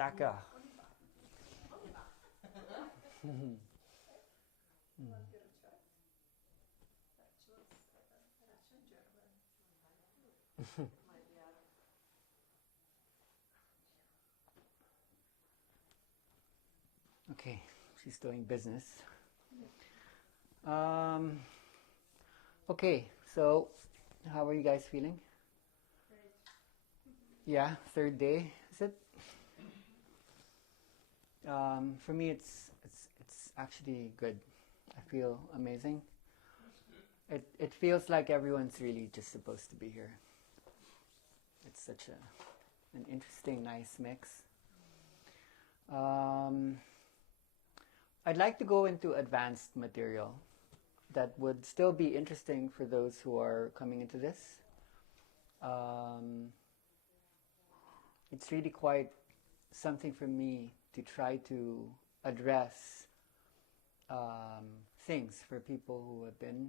Daka. Okay, she's doing business. Um, okay, so how are you guys feeling? Yeah, third day, is it? For me, it's actually good. I feel amazing. It feels like everyone's really just supposed to be here. It's such an interesting, nice mix. Um, I'd like to go into advanced material that would still be interesting for those who are coming into this. Um, it's really quite something for me to try to address things for people who have been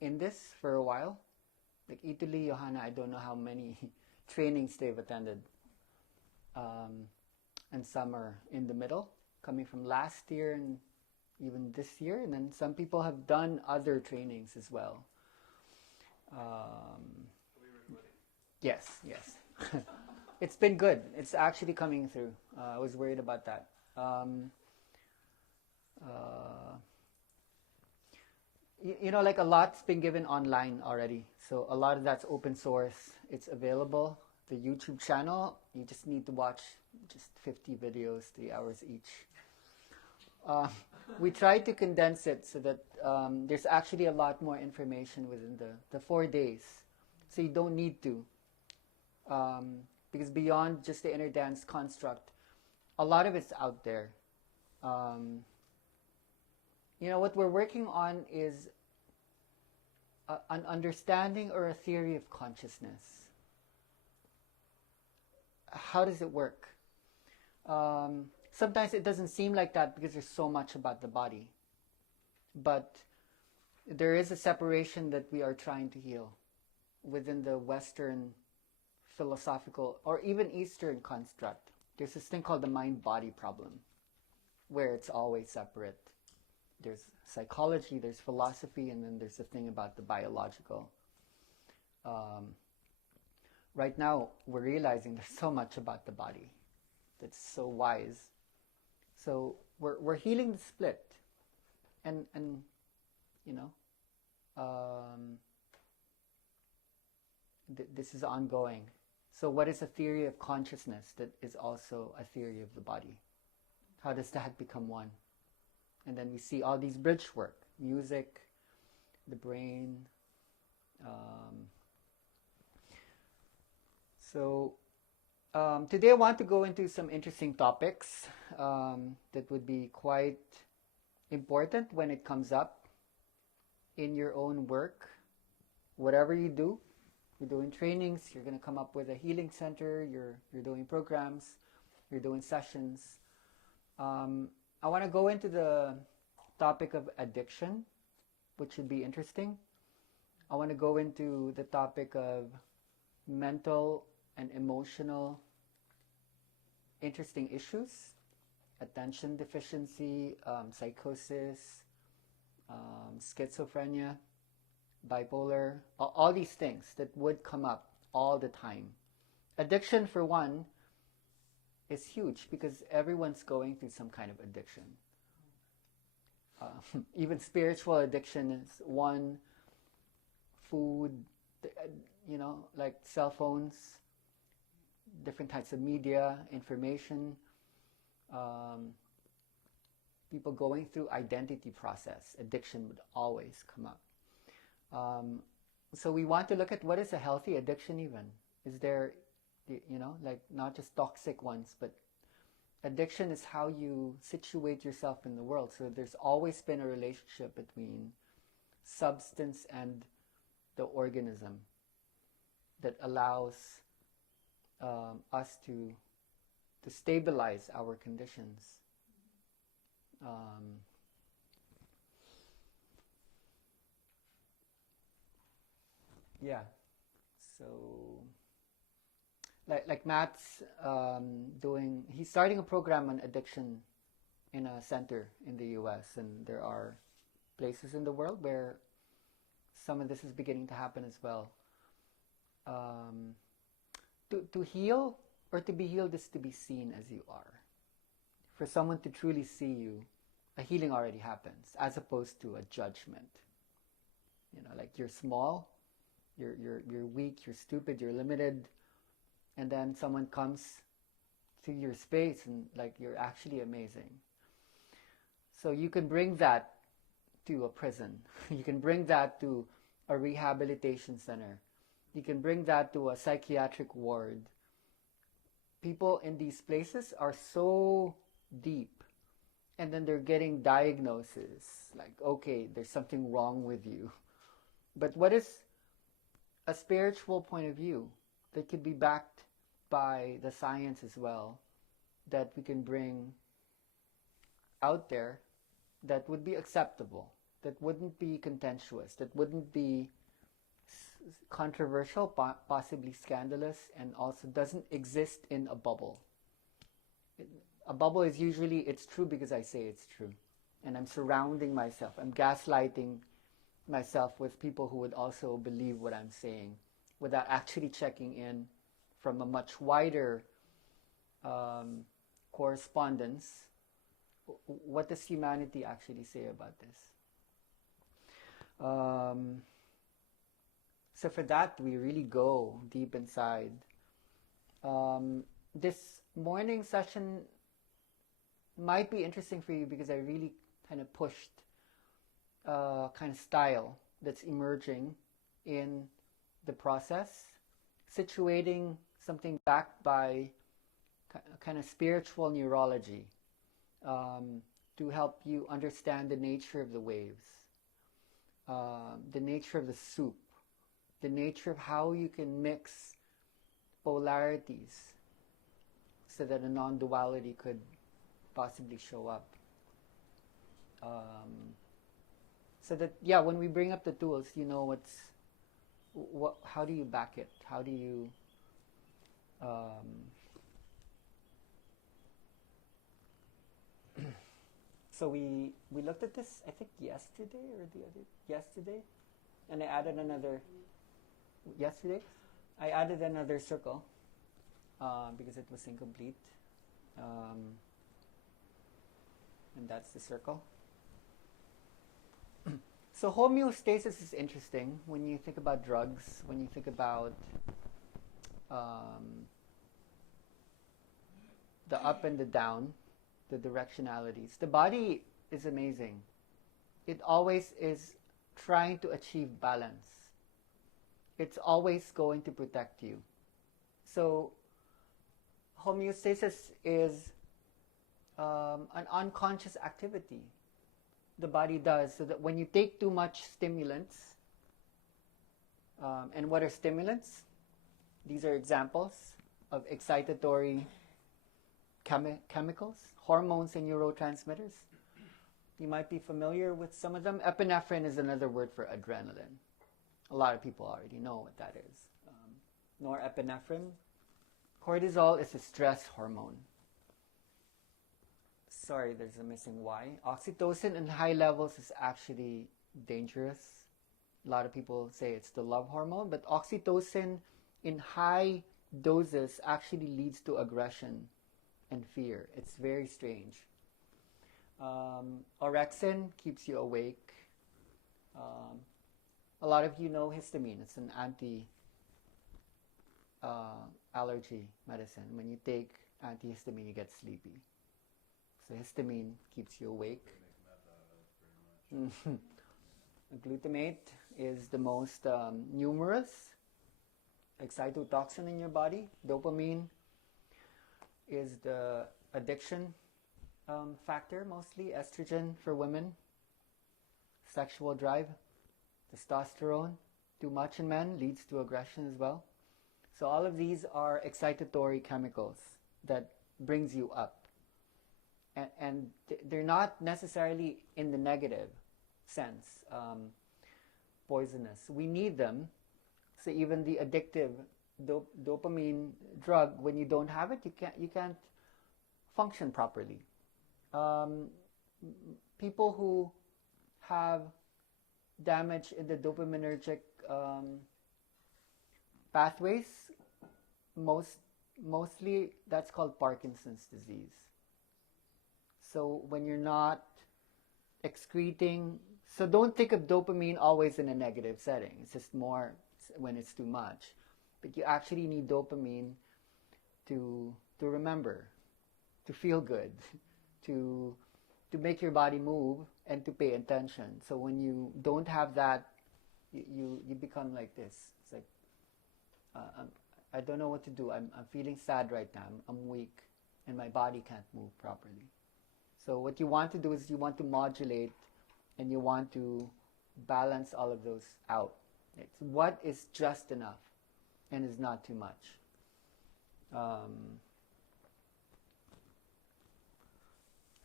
in this for a while. Like Italy, Johanna, I don't know how many trainings they've attended. And some are in the middle, coming from last year and even this year. And then some people have done other trainings as well. Yes, yes. It's been good. It's actually coming through. I was worried about that. Uh, like a lot's been given online already. So a lot of that's open source. It's available. The YouTube channel, you just need to watch just 50 videos, 3 hours each. Uh, we tried to condense it so that there's actually a lot more information within the 4 days. So you don't need to. Because beyond just the inner dance construct, a lot of it's out there. What we're working on is an understanding or a theory of consciousness. How does it work? Sometimes it doesn't seem like that because there's so much about the body. But there is a separation that we are trying to heal within the Western philosophical or even Eastern construct. There's this thing called the mind-body problem, where it's always separate. There's psychology, there's philosophy, and then there's the thing about the biological. Right now, we're realizing there's so much about the body that's so wise. So we're healing the split, and this is ongoing. So what is a theory of consciousness that is also a theory of the body? How does that become one? And then we see all these bridge work, music, the brain. Today I want to go into some interesting topics that would be quite important when it comes up in your own work. Whatever you do, you're doing trainings, you're going to come up with a healing center, you're doing programs, you're doing sessions. I want to go into the topic of addiction, which should be interesting. I want to go into the topic of mental and emotional interesting issues, attention deficiency, psychosis, schizophrenia, bipolar, all these things that would come up all the time. Addiction, for one, is huge because everyone's going through some kind of addiction. Even spiritual addiction is one. Food, like cell phones, different types of media, information, people going through identity process. Addiction would always come up. So we want to look at what is a healthy addiction even. Is there, like not just toxic ones, but addiction is how you situate yourself in the world. So there's always been a relationship between substance and the organism that allows us to stabilize our conditions. Yeah. So like Matt's he's starting a program on addiction in a center in the US, and there are places in the world where some of this is beginning to happen as well. Um, to heal or to be healed is to be seen as you are. For someone to truly see you, a healing already happens, as opposed to a judgment. You know, like you're small, you're weak, you're stupid, you're limited, and then someone comes to your space and like you're actually amazing. So you can bring that to a prison. You can bring that to a rehabilitation center. You can bring that to a psychiatric ward. People in these places are so deep, and then they're getting diagnoses like, okay, there's something wrong with you. But what is a spiritual point of view that could be backed by the science as well, that we can bring out there, that would be acceptable, that wouldn't be contentious, that wouldn't be controversial, possibly scandalous, and also doesn't exist in a bubble. A bubble is usually, it's true because I say it's true. And I'm surrounding myself, I'm gaslighting myself with people who would also believe what I'm saying without actually checking in from a much wider correspondence. What does humanity actually say about this? So for that, we really go deep inside. This morning session might be interesting for you because I really kind of pushed kind of style that's emerging in the process, situating something backed by kind of spiritual neurology to help you understand the nature of the waves, the nature of the soup, the nature of how you can mix polarities so that a non-duality could possibly show up. So that, yeah, when we bring up the tools, you know how do you back it? How do you so we looked at this, I think yesterday, and I added another circle because it was incomplete, and that's the circle. So homeostasis is interesting when you think about drugs, when you think about the up and the down, the directionalities. The body is amazing. It always is trying to achieve balance. It's always going to protect you. So homeostasis is an unconscious activity the body does, so that when you take too much stimulants, and what are stimulants? These are examples of excitatory chemicals, hormones and neurotransmitters. You might be familiar with some of them. Epinephrine is another word for adrenaline. A lot of people already know what that is. Norepinephrine. Cortisol is a stress hormone. Sorry, there's a missing Y. Oxytocin in high levels is actually dangerous. A lot of people say it's the love hormone, but oxytocin in high doses actually leads to aggression and fear. It's very strange. Orexin keeps you awake. A lot of you know histamine. It's an anti-allergy medicine. When you take antihistamine, you get sleepy. So histamine keeps you awake. Glutamate is the most numerous excitotoxin in your body. Dopamine is the addiction factor, mostly. Estrogen for women. Sexual drive. Testosterone, too much in men, leads to aggression as well. So all of these are excitatory chemicals that brings you up. And they're not necessarily in the negative sense, poisonous. We need them. So even the addictive dopamine drug, when you don't have it, you can't function properly. Um, People who have damage in the dopaminergic um, pathways, most mostly that's called Parkinson's disease. So when you're not excreting, so don't think of dopamine always in a negative setting. It's just more when it's too much. But you actually need dopamine to remember, to feel good, to make your body move and to pay attention. So when you don't have that, you become like this. It's like I don't know what to do. I'm feeling sad right now. I'm weak, and my body can't move properly. So what you want to do is you want to modulate, and you want to balance all of those out. It's what is just enough, and is not too much.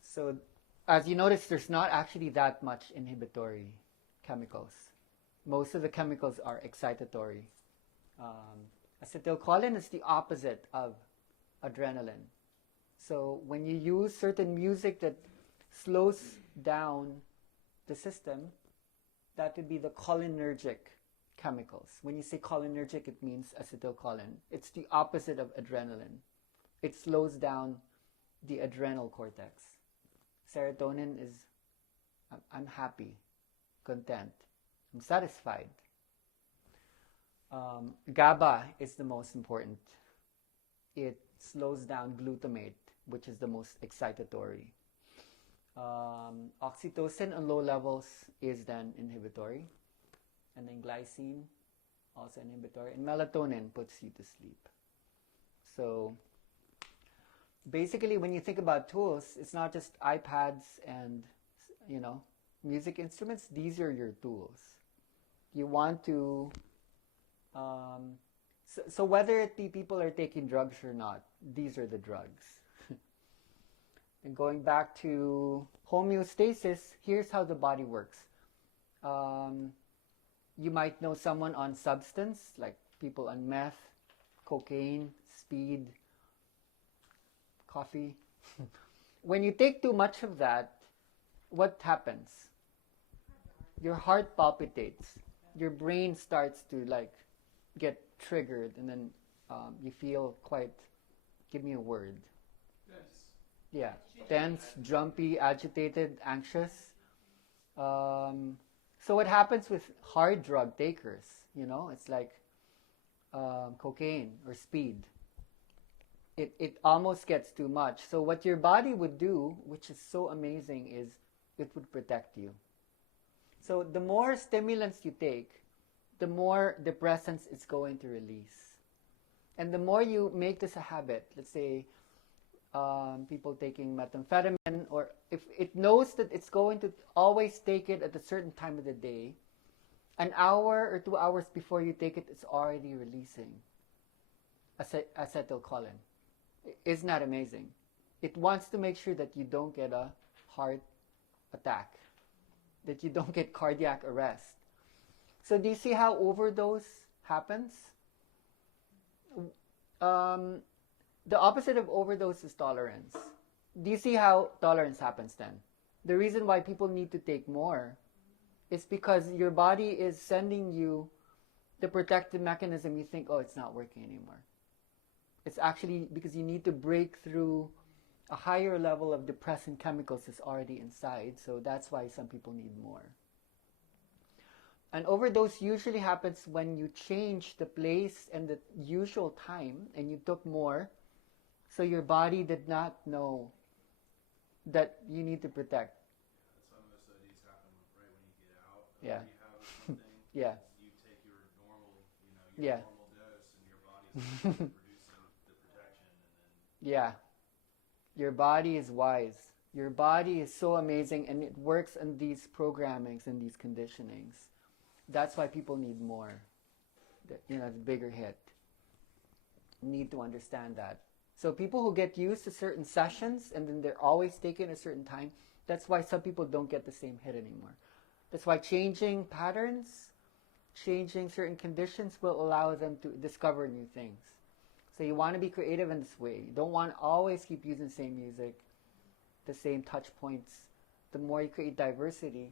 So as you notice, there's not actually that much inhibitory chemicals. Most of the chemicals are excitatory. Acetylcholine is the opposite of adrenaline. So when you use certain music that slows down the system, that would be the cholinergic chemicals. When you say cholinergic, it means acetylcholine. It's the opposite of adrenaline. It slows down the adrenal cortex. Serotonin is, I'm happy, content, I'm satisfied. GABA is the most important. It slows down glutamate, which is the most excitatory. Oxytocin on low levels is then inhibitory. And then glycine, also inhibitory. And melatonin puts you to sleep. So basically, when you think about tools, it's not just iPads and, music instruments. These are your tools. You want to, so whether it be people are taking drugs or not, these are the drugs. And going back to homeostasis, here's how the body works. You might know someone on substance, like people on meth, cocaine, speed, coffee. When you take too much of that, what happens? Your heart palpitates. Your brain starts to get triggered, and then you feel quite, give me a word. Yeah, tense, jumpy, agitated, anxious. So what happens with hard drug takers? It's like cocaine or speed. It almost gets too much. So what your body would do, which is so amazing, is it would protect you. So the more stimulants you take, the more depressants it's going to release. And the more you make this a habit, let's say people taking methamphetamine, or if it knows that it's going to always take it at a certain time of the day, an hour or 2 hours before you take it, it's already releasing acetylcholine. Isn't that amazing? It wants to make sure that you don't get a heart attack, that you don't get cardiac arrest. So do you see how overdose happens? The opposite of overdose is tolerance. Do you see how tolerance happens then? The reason why people need to take more is because your body is sending you the protective mechanism. You think, oh, it's not working anymore. It's actually because you need to break through a higher level of depressant chemicals that's already inside. So that's why some people need more. An overdose usually happens when you change the place and the usual time and you took more. So your body did not know that you need to protect. Some of the studies happen right when you get out of Yeah. rehab or something. Yeah. You take your normal, Yeah. normal dose, and your body's producing the protection, and then Yeah. Your body is wise. Your body is so amazing, and it works on these programmings and these conditionings. That's why people need more. The bigger hit. Need to understand that. So people who get used to certain sessions and then they're always taking a certain time, that's why some people don't get the same hit anymore. That's why changing patterns changing certain conditions will allow them to discover new things. So you want to be creative in this way. You don't want to always keep using the same music, the same touch points. The more you create diversity.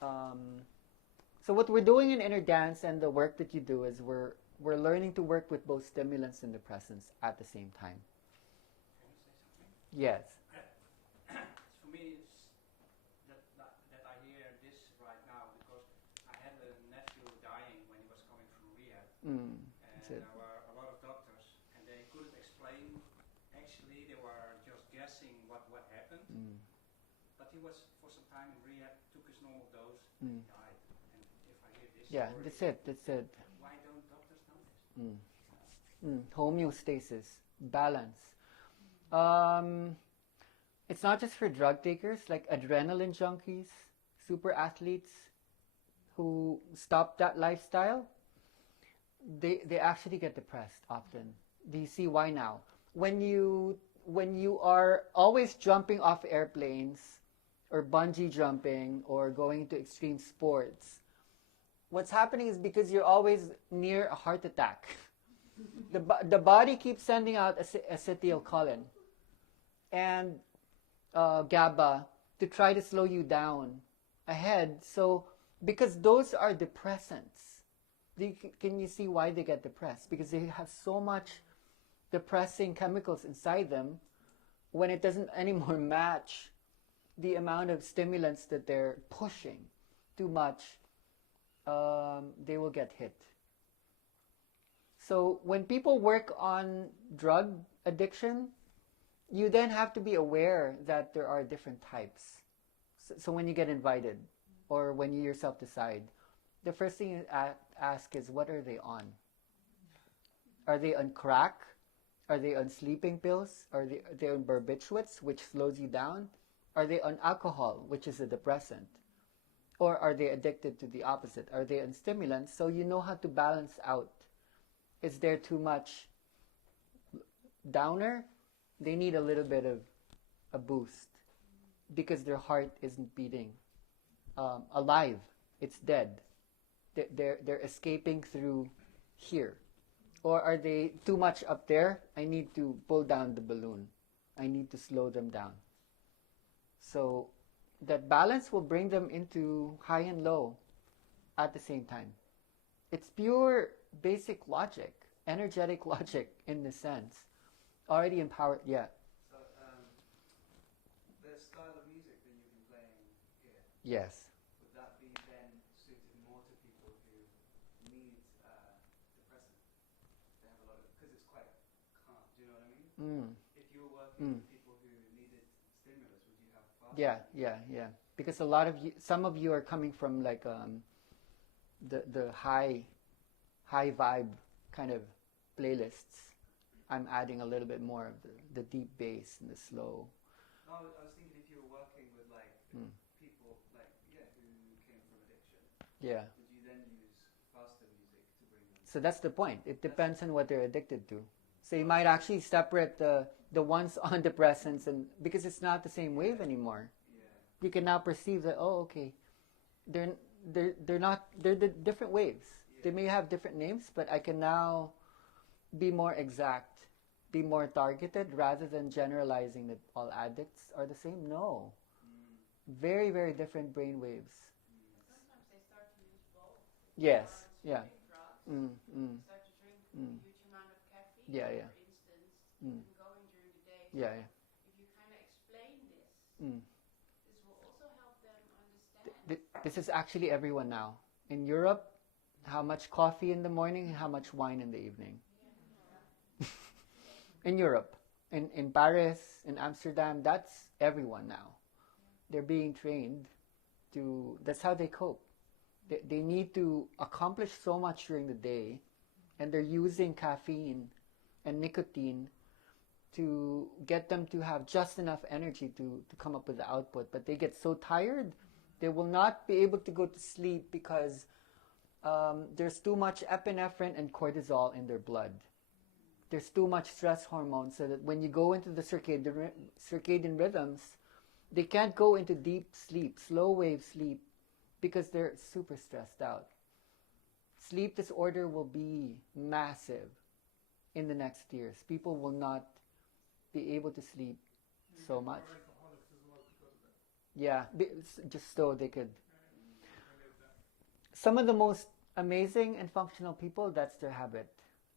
So what we're doing in inner dance and the work that you do is we're learning to work with both stimulants and depressants at the same time. Can you say something? Yes. For me, it's that I hear this right now because I had a nephew dying when he was coming from rehab, Mm. and That's it. there were a lot of doctors, and they couldn't explain. Actually, they were just guessing what happened. Mm. But he was for some time in rehab, took his normal dose, Mm. and died. And if I hear this Yeah, story, that's it. That's it. why don't doctors know this? Mm. Homeostasis, balance. It's not just for drug takers, like adrenaline junkies, super athletes who stop that lifestyle. They actually get depressed often. Do you see why now? When you are always jumping off airplanes or bungee jumping or going to extreme sports, what's happening is because you're always near a heart attack. The body keeps sending out acetylcholine and GABA to try to slow you down ahead. So because those are depressants, can you see why they get depressed? Because they have so much depressing chemicals inside them. When it doesn't anymore match the amount of stimulants that they're pushing too much, they will get hit. So when people work on drug addiction, you then have to be aware that there are different types. So when you get invited or when you yourself decide, the first thing you ask is, what are they on? Are they on crack? Are they on sleeping pills? Are they on barbiturates, which slows you down? Are they on alcohol, which is a depressant? Or are they addicted to the opposite? Are they on stimulants? So you know how to balance out. Is there too much downer? They need a little bit of a boost because their heart isn't beating alive. It's dead. They're escaping through here. Or are they too much up there? I need to pull down the balloon. I need to slow them down. So that balance will bring them into high and low at the same time. It's pure basic logic, energetic logic in this sense. Already empowered, yeah. So, the style of music that you've been playing here, Yes. would that be then suited more to people who need depressant? They have a lot of, because it's quite calm, do you know what I mean? If you were working with people who needed stimulus, would you have faster? Yeah. Because a lot of you, some of you are coming from like the high vibe kind of playlists. I'm adding a little bit more of the deep bass and the slow. No, I was thinking if you were working with like people like who came from addiction, Yeah. would you then use faster music to bring them? So that's the point. It depends on what they're addicted to. So you might actually separate the ones on depressants, and because it's not the same wave anymore. Yeah. You can now perceive that, oh, okay, they're the different waves. They may have different names, but I can now be more exact, be more targeted, rather than generalizing that all addicts are the same. No, very, very different brain waves. Sometimes they start to use both. Yes, yeah. Drugs. Mm. Start to drink a Mm. huge amount of caffeine, Yeah, yeah. for instance, Mm. and going during the day. Yeah. If you kind of explain this, Mm. this will also help them understand. This is actually everyone now. In Europe, how much coffee in the morning and how much wine in the evening. In Europe, in Paris, in Amsterdam, that's everyone now. They're being trained to, that's how they cope. They need to accomplish so much during the day, and they're using caffeine and nicotine to get them to have just enough energy to come up with the output. But they get so tired, they will not be able to go to sleep because there's too much epinephrine and cortisol in their blood. There's too much stress hormone, so that when you go into the circadian rhythms, they can't go into deep sleep, slow wave sleep, because they're super stressed out. sleep disorder will be massive in the next years. People will not be able to sleep so much. Yeah, just so they could. Some of the most amazing and functional people, that's their habit,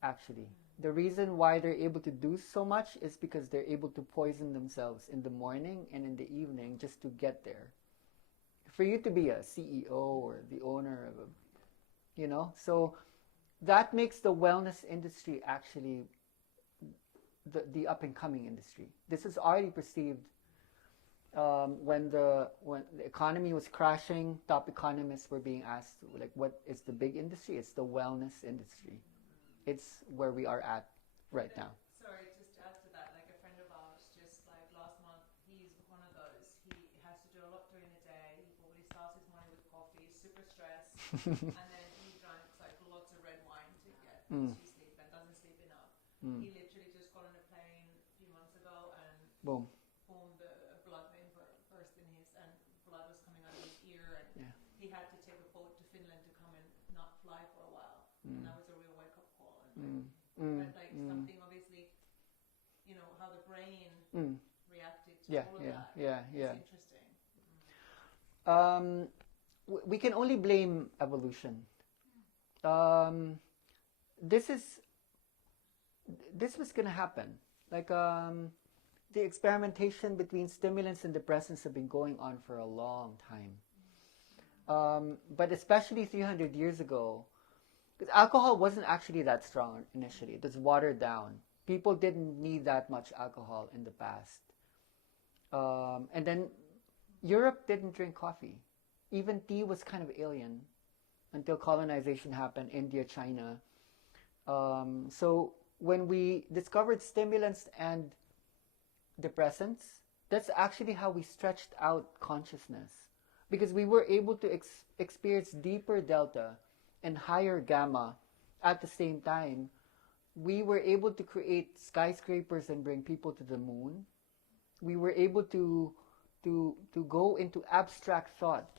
actually. The reason why they're able to do so much is because they're able to poison themselves in the morning and in the evening just to get there. For you to be a CEO or the owner of a, so that makes the wellness industry actually the up and coming industry. This is already perceived when the economy was crashing. Top economists were being asked, like, what is the big industry? It's the wellness industry. It's where we are at right now. Sorry, just to add to that, like a friend of ours, just like last month, he's one of those. He has to do a lot during the day. He probably starts his morning with coffee, super stressed, and then he drinks like lots of red wine to get to sleep and doesn't sleep enough. He literally just got on a plane a few months ago and Boom. a blood vein burst in his, and blood was coming out of his ear, and he had to take a boat to Finland to come and not fly for a while, and that was a real wake up call. And like something obviously, how the brain reacted to all of that. It's interesting. We can only blame evolution. This was going to happen. Like the experimentation between stimulants and depressants have been going on for a long time. But especially 300 years ago, because alcohol wasn't actually that strong initially. It was watered down. People didn't need that much alcohol in the past. And then Europe didn't drink coffee. Even tea was kind of alien until colonization happened, India, China. So when we discovered stimulants and depressants, that's actually how we stretched out consciousness. Because we were able to experience deeper delta and higher gamma at the same time. We were able to create skyscrapers and bring people to the moon. We were able to go into abstract thought,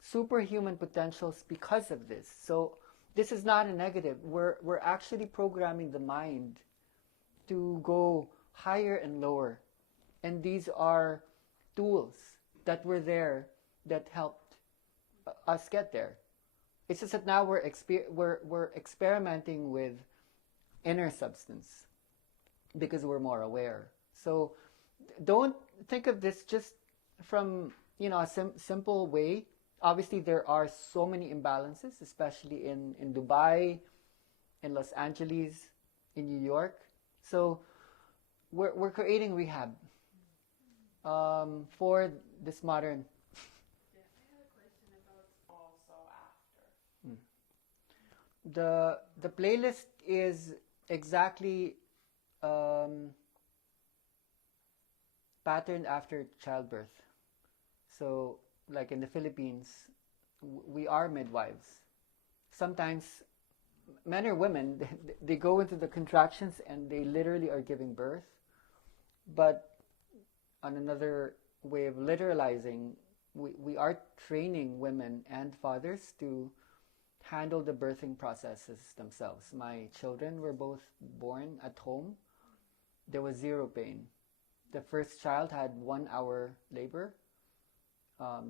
superhuman potentials because of this. So this is not a negative. We're actually programming the mind to go higher and lower. And these are tools that were there that helped us get there. It's just that now we're experimenting with inner substance because we're more aware. So don't think of this just from a simple way. Obviously, there are so many imbalances, especially in Dubai, in Los Angeles, in New York. So we're creating rehab for this modern. Yeah, I have a question about also after. The playlist is exactly patterned after childbirth. So, like in the Philippines, we are midwives. Sometimes, men or women, they go into the contractions and they literally are giving birth. But on another way of literalizing, we are training women and fathers to handle the birthing processes themselves. My children were both born at home. There was zero pain. The first child had 1 hour labor.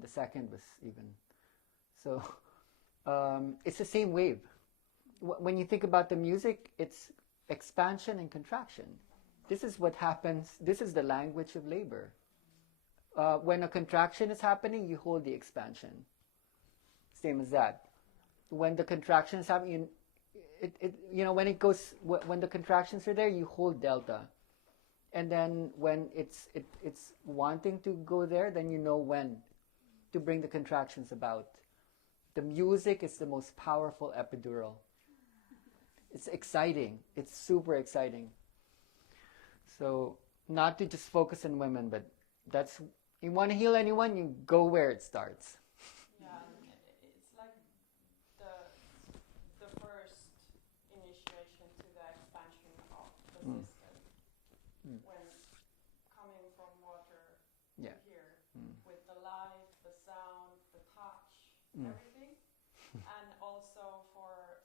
The second was even. So it's the same wave. When you think about the music, it's expansion and contraction. This is what happens. This is the language of labor. When a contraction is happening, you hold the expansion. Same as that. When the contraction is happening, when the contractions are there, you hold delta. And then when it's wanting to go there, then you know when to bring the contractions about. The music is the most powerful epidural. It's exciting. It's super exciting. So not to just focus on women, but you want to heal anyone, you go where it starts. Yeah, it's like the first initiation to the expansion of the system. When coming from water to here, with the light, the sound, the touch, everything. And also for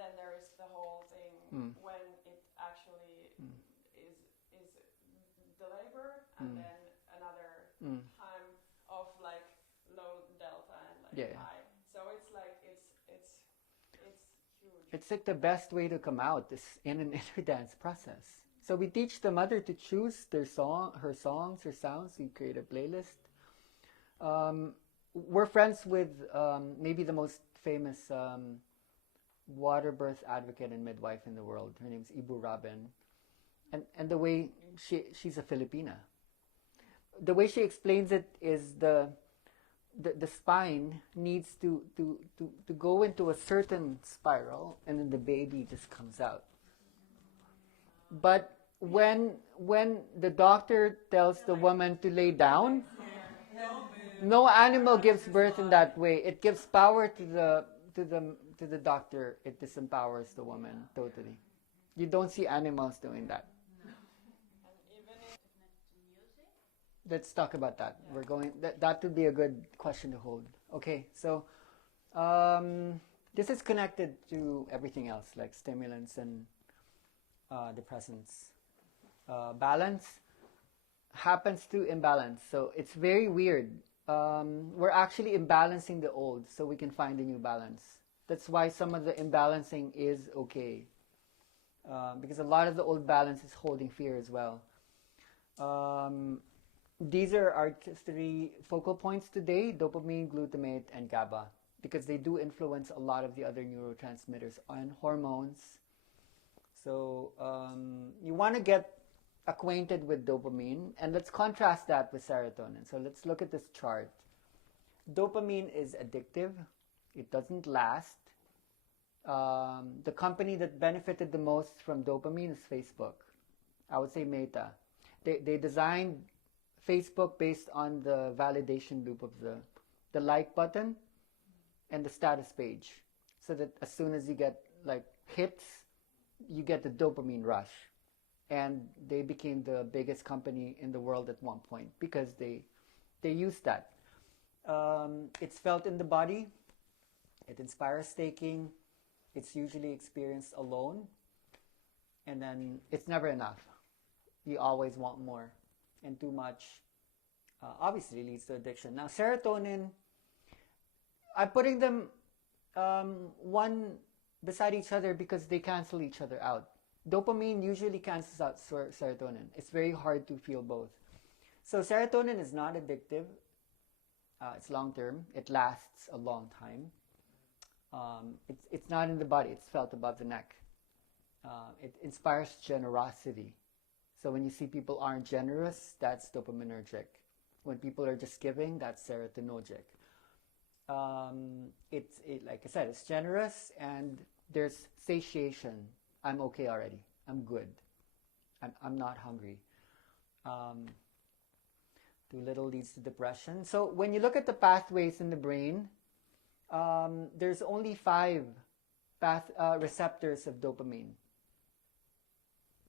then there is the whole thing when it actually is the labor, and then another time of like low delta and like high. So it's like it's huge. It's like the best way to come out is in an inner dance process. So we teach the mother to choose her songs, her sounds. We create a playlist. We're friends with maybe the most famous water birth advocate and midwife in the world. Her name's Ibu Rabin. And the way she's a Filipina. The way she explains it is the spine needs to go into a certain spiral, and then the baby just comes out. But when the doctor tells the woman to lay down, no animal gives birth in that way. It gives power to the doctor. It disempowers the woman totally. You don't see animals doing that. Let's talk about that. We're going. That would be a good question to hold. Okay, so this is connected to everything else, like stimulants and depressants. Balance happens to imbalance, so it's very weird. We're actually imbalancing the old, so we can find a new balance. That's why some of the imbalancing is okay, because a lot of the old balance is holding fear as well. These are our 3 focal points today: dopamine, glutamate, and GABA, because they do influence a lot of the other neurotransmitters and hormones. So you want to get acquainted with dopamine, and let's contrast that with serotonin. So let's look at this chart. Dopamine is addictive. It doesn't last. The company that benefited the most from dopamine is Facebook. I would say Meta. They designed Facebook based on the validation loop of the like button and the status page, so that as soon as you get like hits, you get the dopamine rush. And they became the biggest company in the world at one point because they used that. It's felt in the body. It inspires taking. It's usually experienced alone. And then it's never enough. You always want more. And too much obviously leads to addiction. Now, serotonin, I'm putting them one beside each other because they cancel each other out. Dopamine usually cancels out serotonin. It's very hard to feel both. So serotonin is not addictive. It's long term. It lasts a long time. It's not in the body. It's felt above the neck. It inspires generosity. So when you see people aren't generous, that's dopaminergic. When people are just giving, that's serotonergic. Like I said, it's generous, and there's satiation. I'm okay already. I'm good. I'm not hungry. Too little leads to depression. So when you look at the pathways in the brain, there's only 5 receptors of dopamine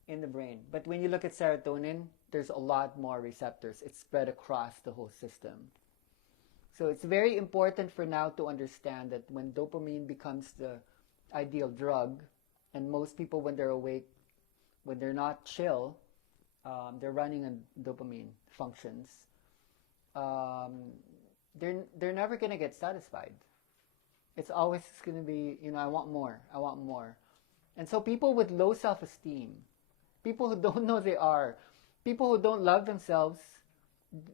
in the brain. But when you look at serotonin, there's a lot more receptors. It's spread across the whole system. So it's very important for now to understand that when dopamine becomes the ideal drug, and most people when they're awake, when they're not chill, they're running on dopamine functions, they're never going to get satisfied. It's always going to be, I want more, I want more. And so people with low self-esteem, people who don't know they are, people who don't love themselves,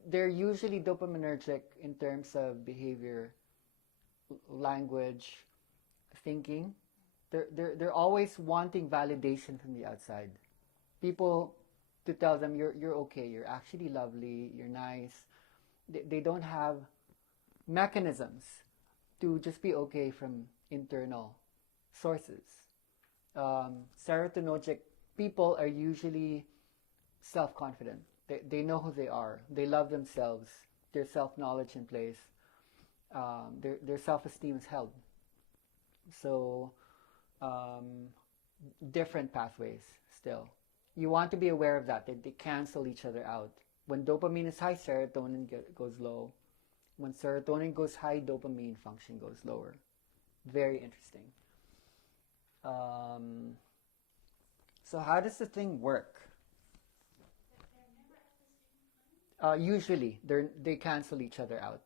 they're usually dopaminergic in terms of behavior, language, thinking. They're always wanting validation from the outside. People to tell them you're okay, you're actually lovely, you're nice. They don't have mechanisms to just be okay from internal sources. Serotonergic people are usually self-confident. They know who they are. They love themselves. Their self-knowledge in place. Their self-esteem is held. So different pathways still. You want to be aware of that. They cancel each other out. When dopamine is high, serotonin goes low. When serotonin goes high, dopamine function goes lower. Very interesting. Um, so how does the thing work? Usually, they cancel each other out.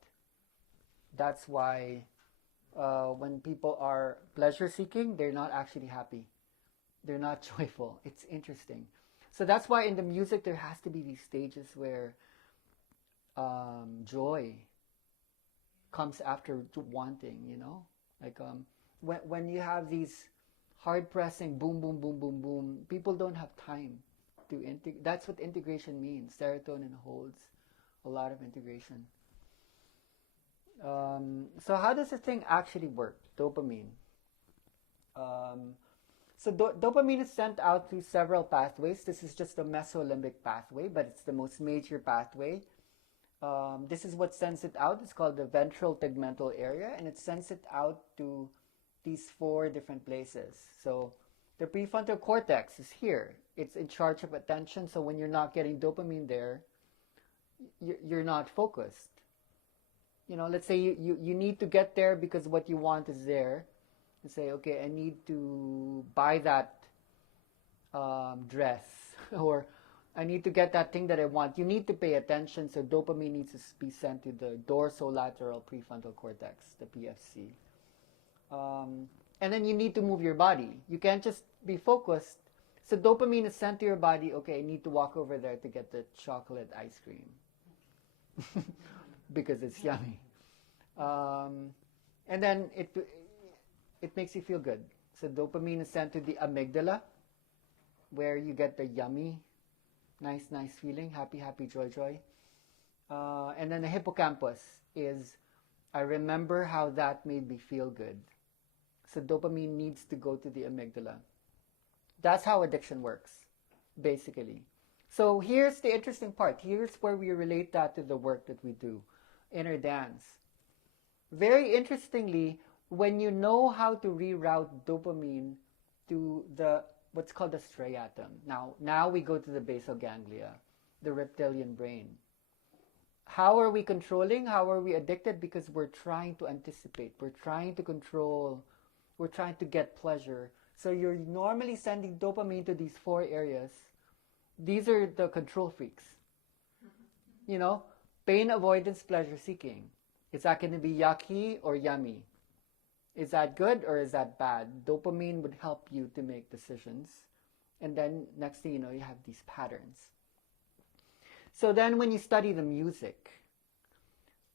That's why when people are pleasure seeking, they're not actually happy. They're not joyful. It's interesting. So that's why in the music there has to be these stages where joy comes after wanting, you know? Like when you have these hard pressing boom, boom, boom, boom, boom, people don't have time to integrate. That's what integration means. Serotonin holds a lot of integration. So how does the thing actually work? Dopamine. Um, so dopamine is sent out through several pathways. This is just the mesolimbic pathway, but it's the most major pathway. This is what sends it out. It's called the ventral tegmental area, and it sends it out to these four different places. So the prefrontal cortex is here. It's in charge of attention. So when you're not getting dopamine there, you're not focused. You know, let's say you need to get there because what you want is there. You say, okay, I need to buy that dress or I need to get that thing that I want. You need to pay attention, so dopamine needs to be sent to the dorsolateral prefrontal cortex, the PFC. And then you need to move your body. You can't just be focused. So dopamine is sent to your body, okay, I need to walk over there to get the chocolate ice cream because it's yummy. And then it makes you feel good. So dopamine is sent to the amygdala, where you get the yummy, nice feeling, happy, joy. And then the hippocampus is, I remember how that made me feel good. So dopamine needs to go to the amygdala. That's how addiction works, basically. So here's the interesting part. Here's where we relate that to the work that we do, inner dance. Very interestingly, when you know how to reroute dopamine to the what's called the striatum. Now we go to the basal ganglia, the reptilian brain. How are we controlling? How are we addicted? Because we're trying to anticipate. We're trying to control. We're trying to get pleasure. So you're normally sending dopamine to these four areas. These are the control freaks. You know, pain avoidance, pleasure seeking. Is that going to be yucky or yummy? Is that good or is that bad? Dopamine would help you to make decisions. And then next thing you know, you have these patterns. So then when you study the music,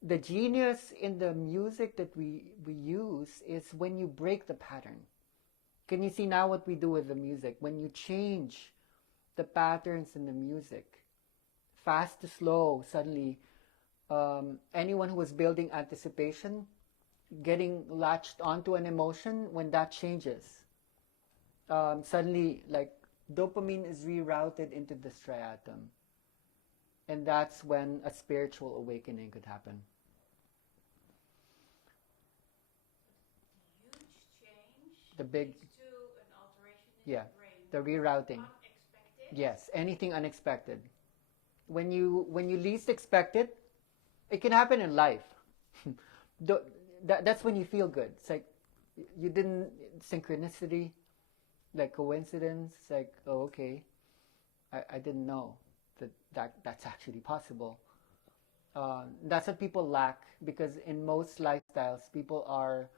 the genius in the music that we use is when you break the pattern. Can you see now what we do with the music? When you change the patterns in the music, fast to slow, suddenly anyone who was building anticipation, getting latched onto an emotion, when that changes, suddenly like dopamine is rerouted into the striatum. And that's when a spiritual awakening could happen. Huge change The big, leads to an alteration in yeah, the brain. the rerouting. Unexpected. Yes, anything unexpected. When you least expect it, it can happen in life. That's when you feel good. It's like you didn't synchronicity, like coincidence. It's like, oh, okay, I didn't know that's actually possible. That's what people lack, because in most lifestyles, people are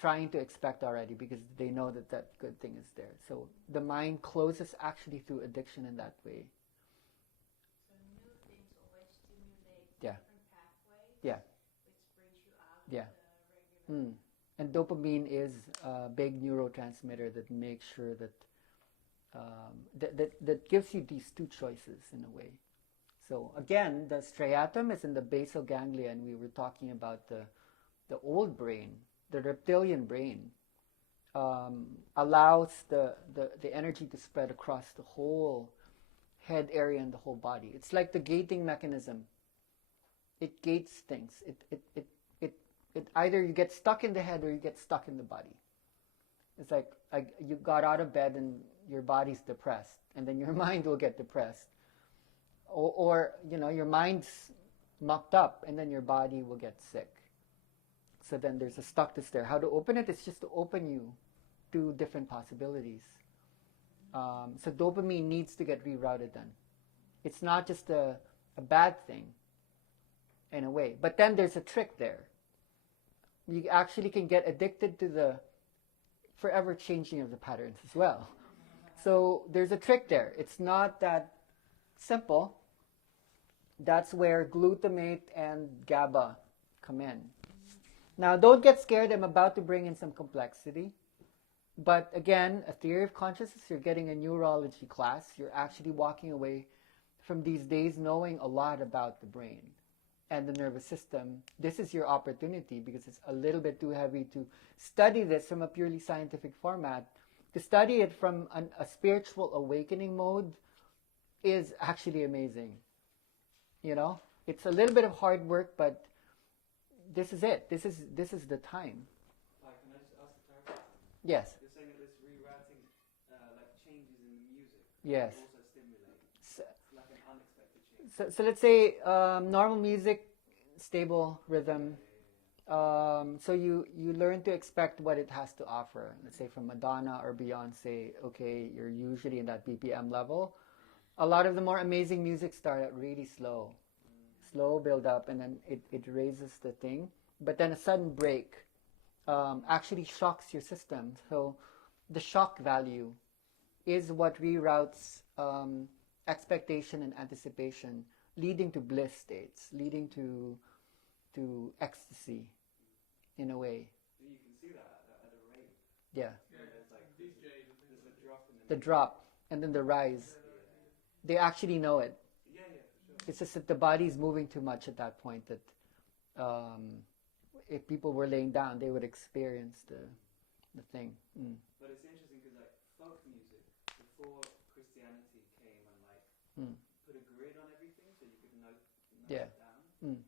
trying to expect already because they know that good thing is there. So the mind closes actually through addiction in that way. So new things always stimulate Yeah. different pathways, Yeah. which brings you out Yeah. of the regular. And dopamine is a big neurotransmitter that makes sure that that gives you these two choices in a way. So again, the striatum is in the basal ganglia, and we were talking about the old brain, the reptilian brain, allows the energy to spread across the whole head area and the whole body. It's like the gating mechanism. It gates things. It either you get stuck in the head or you get stuck in the body. It's like you got out of bed and your body's depressed, and then your mind will get depressed. Or your mind's mucked up, and then your body will get sick. So then there's a stuckness there. How to open it is just to open you to different possibilities. So dopamine needs to get rerouted then. It's not just a bad thing in a way. But then there's a trick there. You actually can get addicted to the forever changing of the patterns as well. So there's a trick there. It's not that simple. That's where glutamate and GABA come in. Now, don't get scared. I'm about to bring in some complexity. But again, a theory of consciousness, you're getting a neurology class. You're actually walking away from these days knowing a lot about the brain and the nervous system. This is your opportunity because it's a little bit too heavy to study this from a purely scientific format. To study it from a spiritual awakening mode is actually amazing. You know, it's a little bit of hard work, but this is it. This is the time. Hi, can I just ask a clarifying? Yes. You're saying that this rerouting, like changes in the music, Yes. also stimulates. So, It's like an unexpected change. so let's say normal music, stable rhythm. So you learn to expect what it has to offer. Let's say from Madonna or Beyonce, okay, you're usually in that BPM level. A lot of the more amazing music start out really slow. Slow build up, and then it raises the thing. But then a sudden break actually shocks your system. So the shock value is what reroutes expectation and anticipation, leading to bliss states, leading to ecstasy in a way. You can see that at a rate. Yeah. There's like DJ, there's a drop and then The drop and then the rise. They actually know it. yeah, for sure. It's just that the body's moving too much at that point that if people were laying down, they would experience the thing. But it's interesting because like folk music, before Christianity came and like put a grid on everything so you could note Yeah. it down. Mm.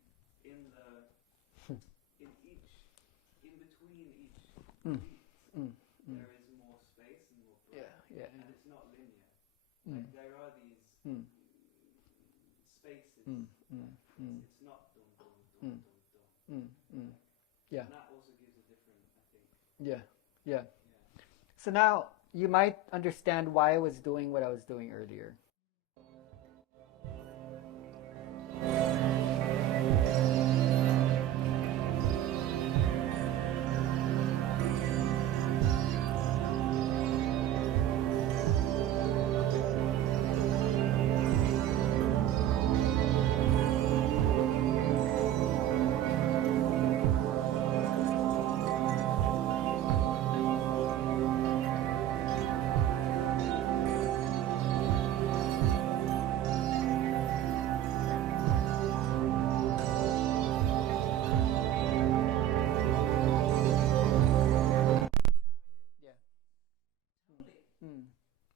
In between each Mm. beat, there is more space and more breadth. Yeah. And it's not linear. Mm. Like there are these spaces. It's not dum dum dum dum dum. Yeah. And that also gives a different, I think. Yeah. So now you might understand why I was doing what I was doing earlier.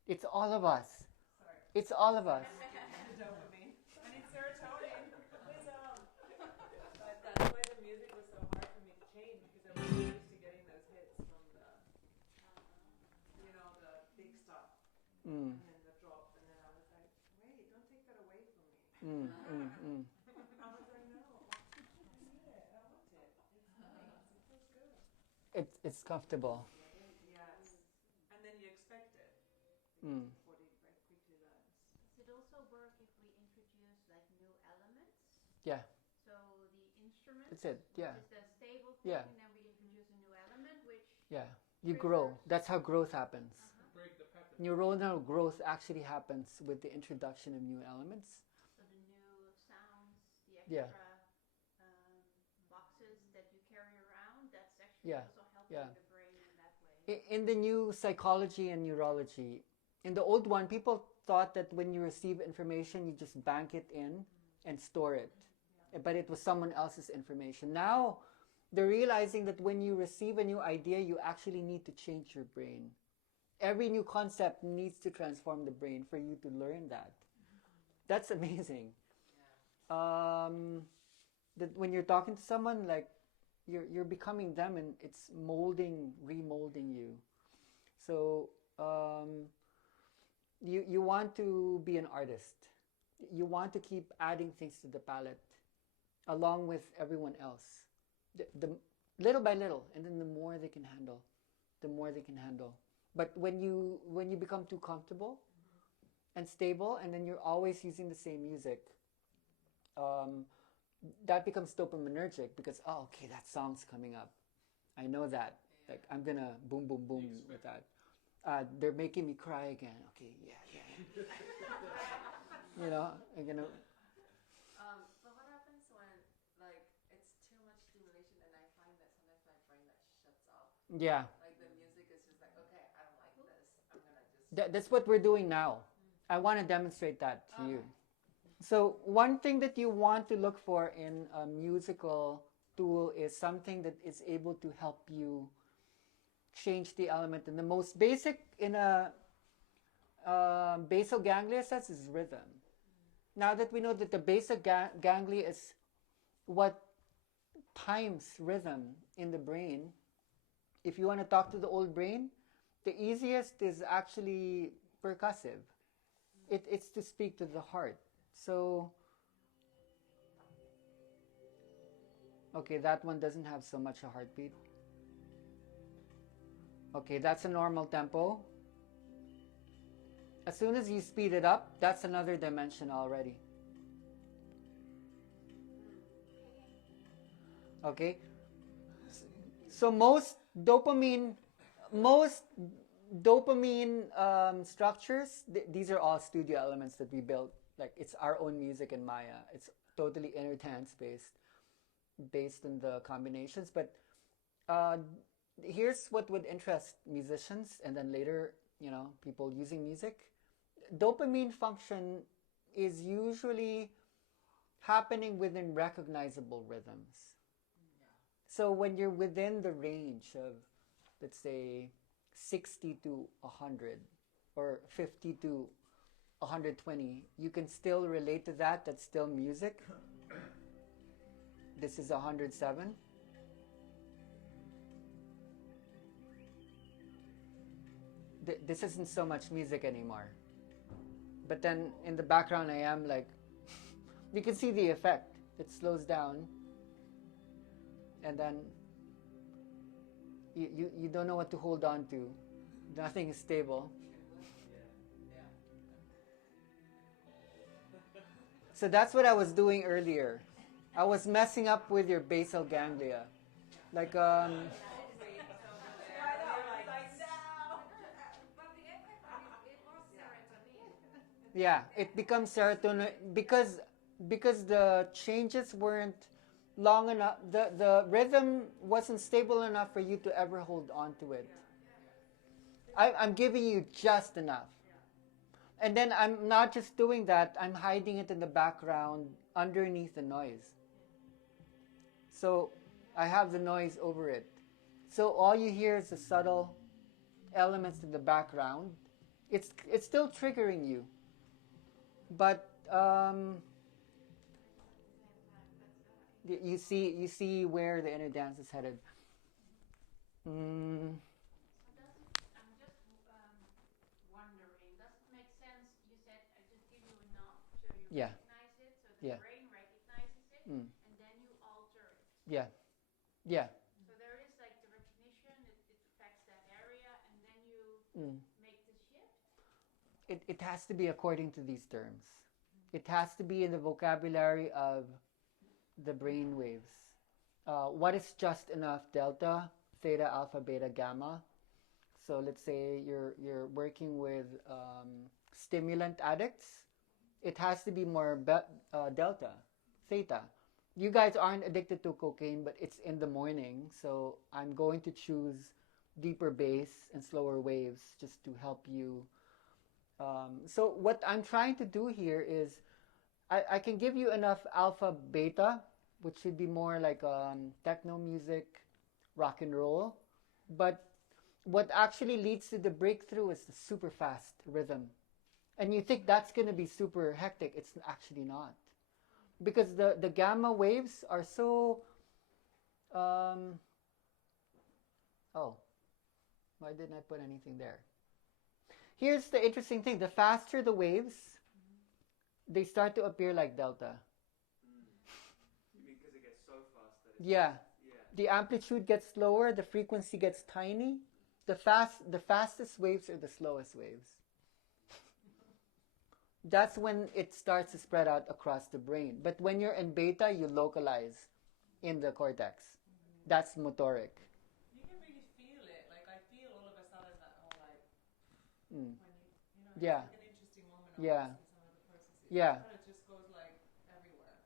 It's all of us. It's all of us. Dopamine. I need serotonin. Please help. But that's why the music was so hard for me to change because I was so used to getting those hits from the, the big stuff. And then the drop. And then I was like, wait, don't take that away from me. I was like, no. I need it. I want it. It's nice. It feels good. It's comfortable. Yes. And then you expect it. The body very quickly learns. Does it also work if we introduce like new elements? Yeah. So the instrument That's it. Yeah. is the stable thing, Yeah. and then we introduce a new element, which Yeah. You grow. That's how growth happens. break the pattern. Neuronal growth actually happens with the introduction of new elements. so the new sounds, the Yeah. extra boxes that you carry around, that's actually Yeah. also helping Yeah. the brain in that way. In the new psychology and neurology, in the old one, people thought that when you receive information, you just bank it in and store it. But it was someone else's information. Now, they're realizing that when you receive a new idea, you actually need to change your brain. Every new concept needs to transform the brain for you to learn that. That's amazing. That when you're talking to someone, like you're becoming them, and it's remolding you. So you want to be an artist. You want to keep adding things to the palette, along with everyone else. The little by little, and then the more they can handle. the more they can handle. But when you become too comfortable and stable, and then you're always using the same music, that becomes dopaminergic because, oh, okay, that song's coming up. I know that. Like, I'm gonna boom, boom, boom with that. They're making me cry again. Okay, yeah. I'm gonna. But what happens when like it's too much stimulation, and I find that sometimes my brain like shuts off. Yeah. Like the music is just like, okay, I don't like this. I'm gonna just. That's what we're doing now. I want to demonstrate that to you. So one thing that you want to look for in a musical tool is something that is able to help you change the element. And the most basic in a basal ganglia sense is rhythm. Now that we know that the basal ganglia is what times rhythm in the brain, if you want to talk to the old brain, the easiest is actually percussive. It's to speak to the heart. So, okay, that one doesn't have so much a heartbeat. Okay, that's a normal tempo. As soon as you speed it up, that's another dimension already. Okay? So most dopamine structures, these are all studio elements that we built. Like, it's our own music in Maya. It's totally inner dance based on the combinations. But here's what would interest musicians, and then later, people using music. Dopamine function is usually happening within recognizable rhythms. So when you're within the range of, let's say, 60 to 100 or 50 to 120, you can still relate to that. That's still music. This is 107. This isn't so much music anymore. But then in the background, I am like, you can see the effect. It slows down. And then you don't know what to hold on to. Nothing is stable. So that's what I was doing earlier. I was messing up with your basal ganglia. Like, yeah, it becomes serotonin because the changes weren't long enough. The rhythm wasn't stable enough for you to ever hold on to it. I'm giving you just enough. And then I'm not just doing that, I'm hiding it in the background underneath the noise. So I have the noise over it. So all you hear is the subtle elements in the background. It's still triggering you. But you see where the inner dance is headed. I'm just wondering, does it make sense? You said I just give you enough so you recognize it, so the brain recognizes it, and then you alter it. Yeah. So there is like the recognition, it affects that area, and then you make the shift? It has to be according to these terms. It has to be in the vocabulary of the brain waves. What is just enough delta, theta, alpha, beta, gamma? So let's say you're working with stimulant addicts. It has to be more delta, theta. You guys aren't addicted to cocaine, but it's in the morning, so I'm going to choose deeper bass and slower waves just to help you. So what I'm trying to do here is I can give you enough alpha, beta, which should be more like techno music, rock and roll. But what actually leads to the breakthrough is the super fast rhythm. And you think that's going to be super hectic. It's actually not. Because the gamma waves are so... oh, why didn't I put anything there? Here's the interesting thing. The faster the waves, they start to appear like delta. You mean because it gets so fast that Yeah. The amplitude gets lower, the frequency gets tiny, the fastest waves are the slowest waves. That's when it starts to spread out across the brain. But when you're in beta, you localize in the cortex. That's motoric. You can really feel it. Like I feel all of a sudden that whole like Mm. when it's Yeah. like an interesting moment Yeah. with some of the processes. Yeah. But it just goes like everywhere.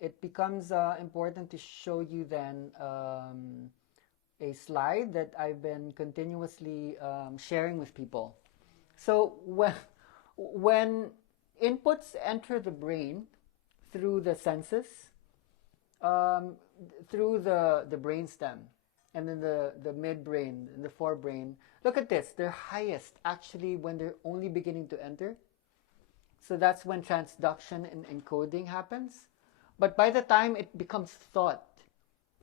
It becomes important to show you then a slide that I've been continuously sharing with people. So when inputs enter the brain through the senses, through the brainstem, and then the midbrain and the forebrain, look at this. They're highest actually when they're only beginning to enter. So that's when transduction and encoding happens. But by the time it becomes thought,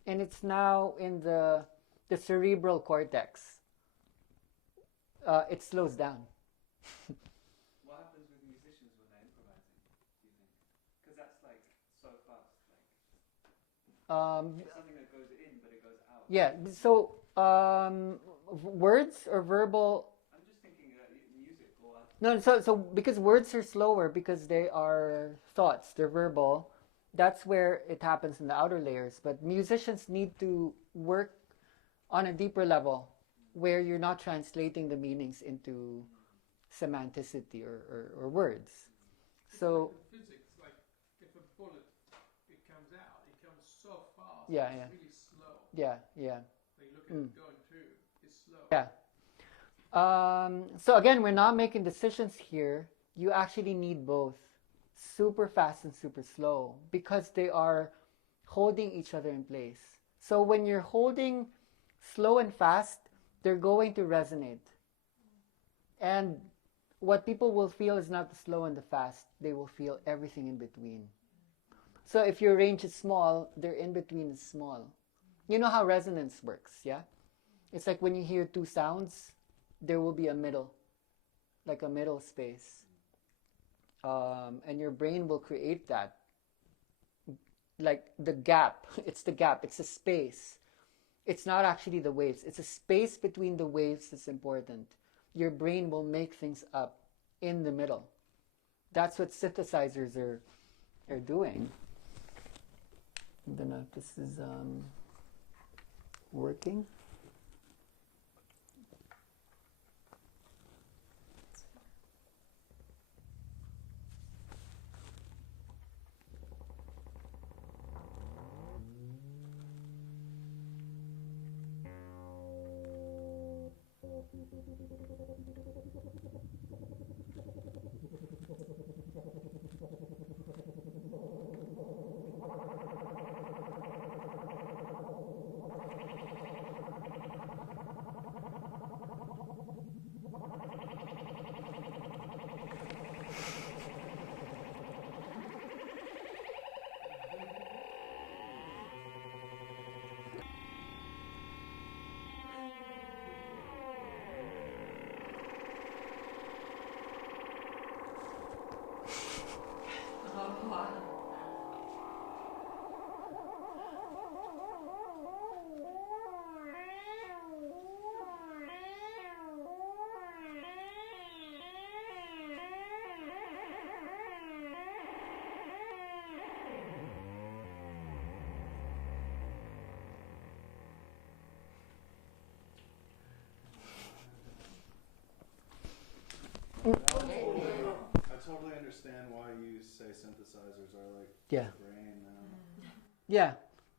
and it's now in the cerebral cortex, it slows down. What happens with musicians when they're improvising, do you think? Because that's like so fast. Like, it's something that goes in, but it goes out. Yeah, so words or verbal... I'm just thinking music or... No, so because words are slower because they are thoughts, they're verbal, that's where it happens in the outer layers. But musicians need to work on a deeper level where you're not translating the meanings into semanticity or words. So physics, like if a bullet it comes out, it comes so fast. Yeah, it's yeah. really slow. yeah. Like look at it going through, it's slow. Yeah. So again, we're not making decisions here. You actually need both super fast and super slow because they are holding each other in place. So when you're holding slow and fast, they're going to resonate. And what people will feel is not the slow and the fast. They will feel everything in between. So if your range is small, their in between is small. You know how resonance works, yeah? It's like when you hear two sounds, there will be a middle, like a middle space. And your brain will create that. Like the gap, it's the gap, it's a space. It's not actually the waves, it's a space between the waves that's important. Your brain will make things up in the middle. That's what synthesizers are doing. I don't know if this is working. I totally understand why you say synthesizers are like Yeah. the brain now. Yeah,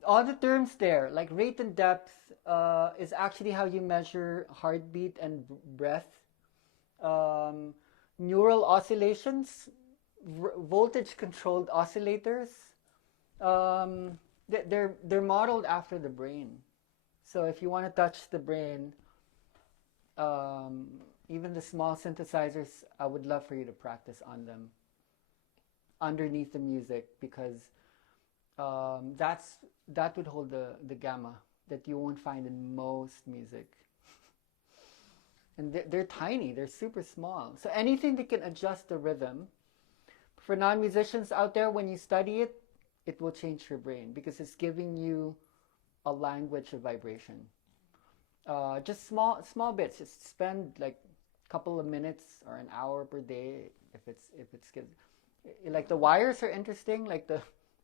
all the terms there, like rate and depth, is actually how you measure heartbeat and breath. Neural oscillations, voltage-controlled oscillators, they're modeled after the brain. So if you want to touch the brain, even the small synthesizers, I would love for you to practice on them underneath the music because that would hold the gamma that you won't find in most music. And they're tiny, they're super small. So anything that can adjust the rhythm. For non-musicians out there, when you study it, it will change your brain because it's giving you a language of vibration. Just small bits. Just spend like a couple of minutes or an hour per day if it's good. Like the wires are interesting. Like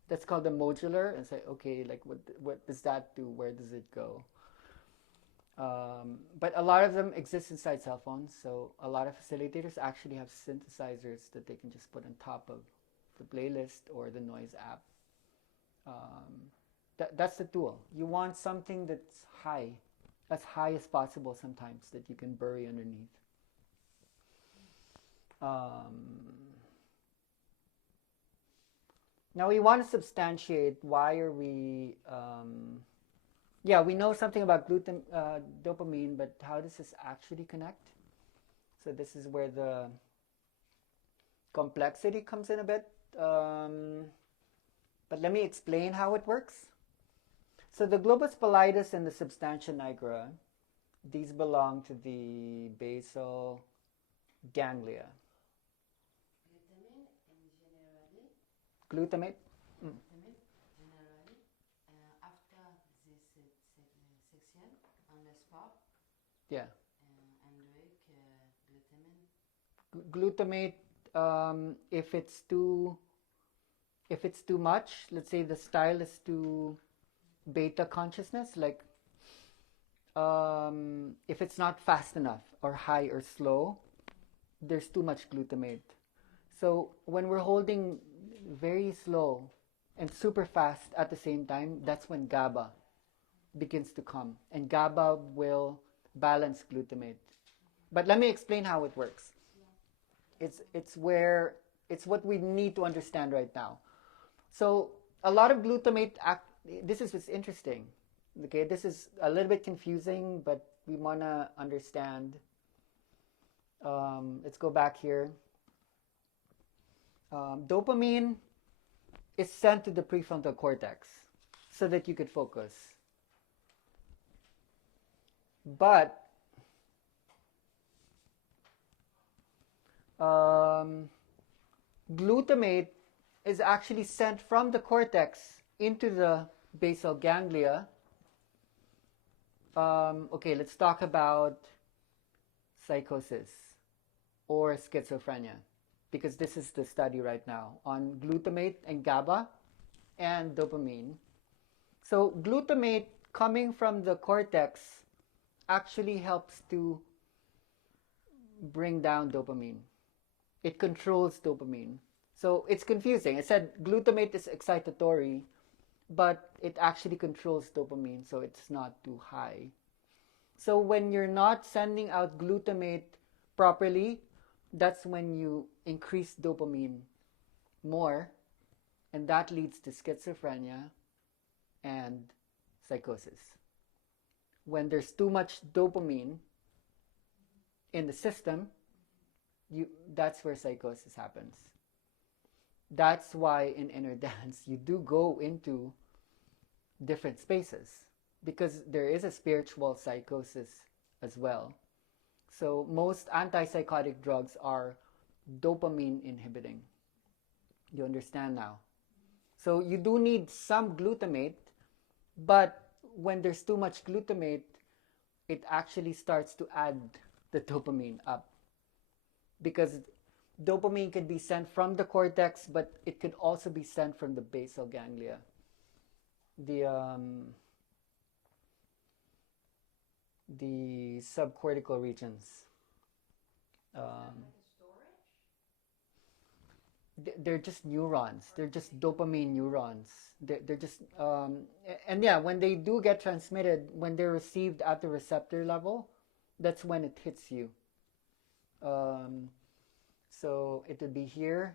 that's called the modular. And say, okay, like what does that do? Where does it go? But a lot of them exist inside cell phones. So a lot of facilitators actually have synthesizers that they can just put on top of the playlist or the noise app. That's the tool. You want something that's high, as high as possible sometimes, that you can bury underneath. Now we want to substantiate why are we... yeah, we know something about dopamine, but how does this actually connect? So this is where the complexity comes in a bit. But let me explain how it works. So the globus pallidus and the substantia nigra, these belong to the basal ganglia. Glutamate? Yeah. Glutamate, if it's too much, let's say the style is too beta consciousness, like if it's not fast enough or high or slow, there's too much glutamate. So when we're holding very slow and super fast at the same time, that's when GABA begins to come, and GABA will balance glutamate. But let me explain how it works. It's what we need to understand right now. So a lot of glutamate this is what's interesting. Okay, this is a little bit confusing, but we want to understand. Let's go back here. Dopamine is sent to the prefrontal cortex so that you could focus. But glutamate is actually sent from the cortex into the basal ganglia. Okay, let's talk about psychosis or schizophrenia, because this is the study right now on glutamate and GABA and dopamine. So glutamate coming from the cortex actually helps to bring down dopamine. It controls dopamine. So it's confusing. I said glutamate is excitatory, but it actually controls dopamine, so it's not too high. So when you're not sending out glutamate properly, that's when you increase dopamine more, and that leads to schizophrenia and psychosis. When there's too much dopamine in the system, that's where psychosis happens. That's why in inner dance you do go into different spaces, because there is a spiritual psychosis as well. So most antipsychotic drugs are dopamine inhibiting. You understand now? So you do need some glutamate, but when there's too much glutamate, it actually starts to add the dopamine up, because dopamine can be sent from the cortex, but it could also be sent from the basal ganglia. The subcortical regions. They're just neurons. They're just dopamine neurons. They're just, and yeah, when they do get transmitted, when they're received at the receptor level, that's when it hits you. So it would be here,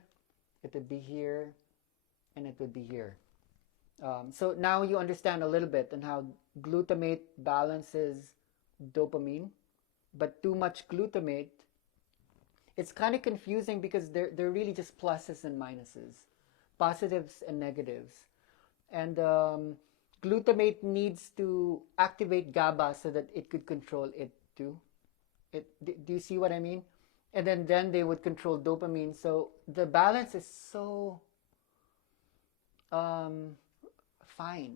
it would be here, and it would be here. So now you understand a little bit on how glutamate balances dopamine, but too much glutamate, it's kind of confusing because they're really just pluses and minuses, positives and negatives. And glutamate needs to activate GABA so that it could control it too. Do you see what I mean? And then they would control dopamine. So the balance is so fine.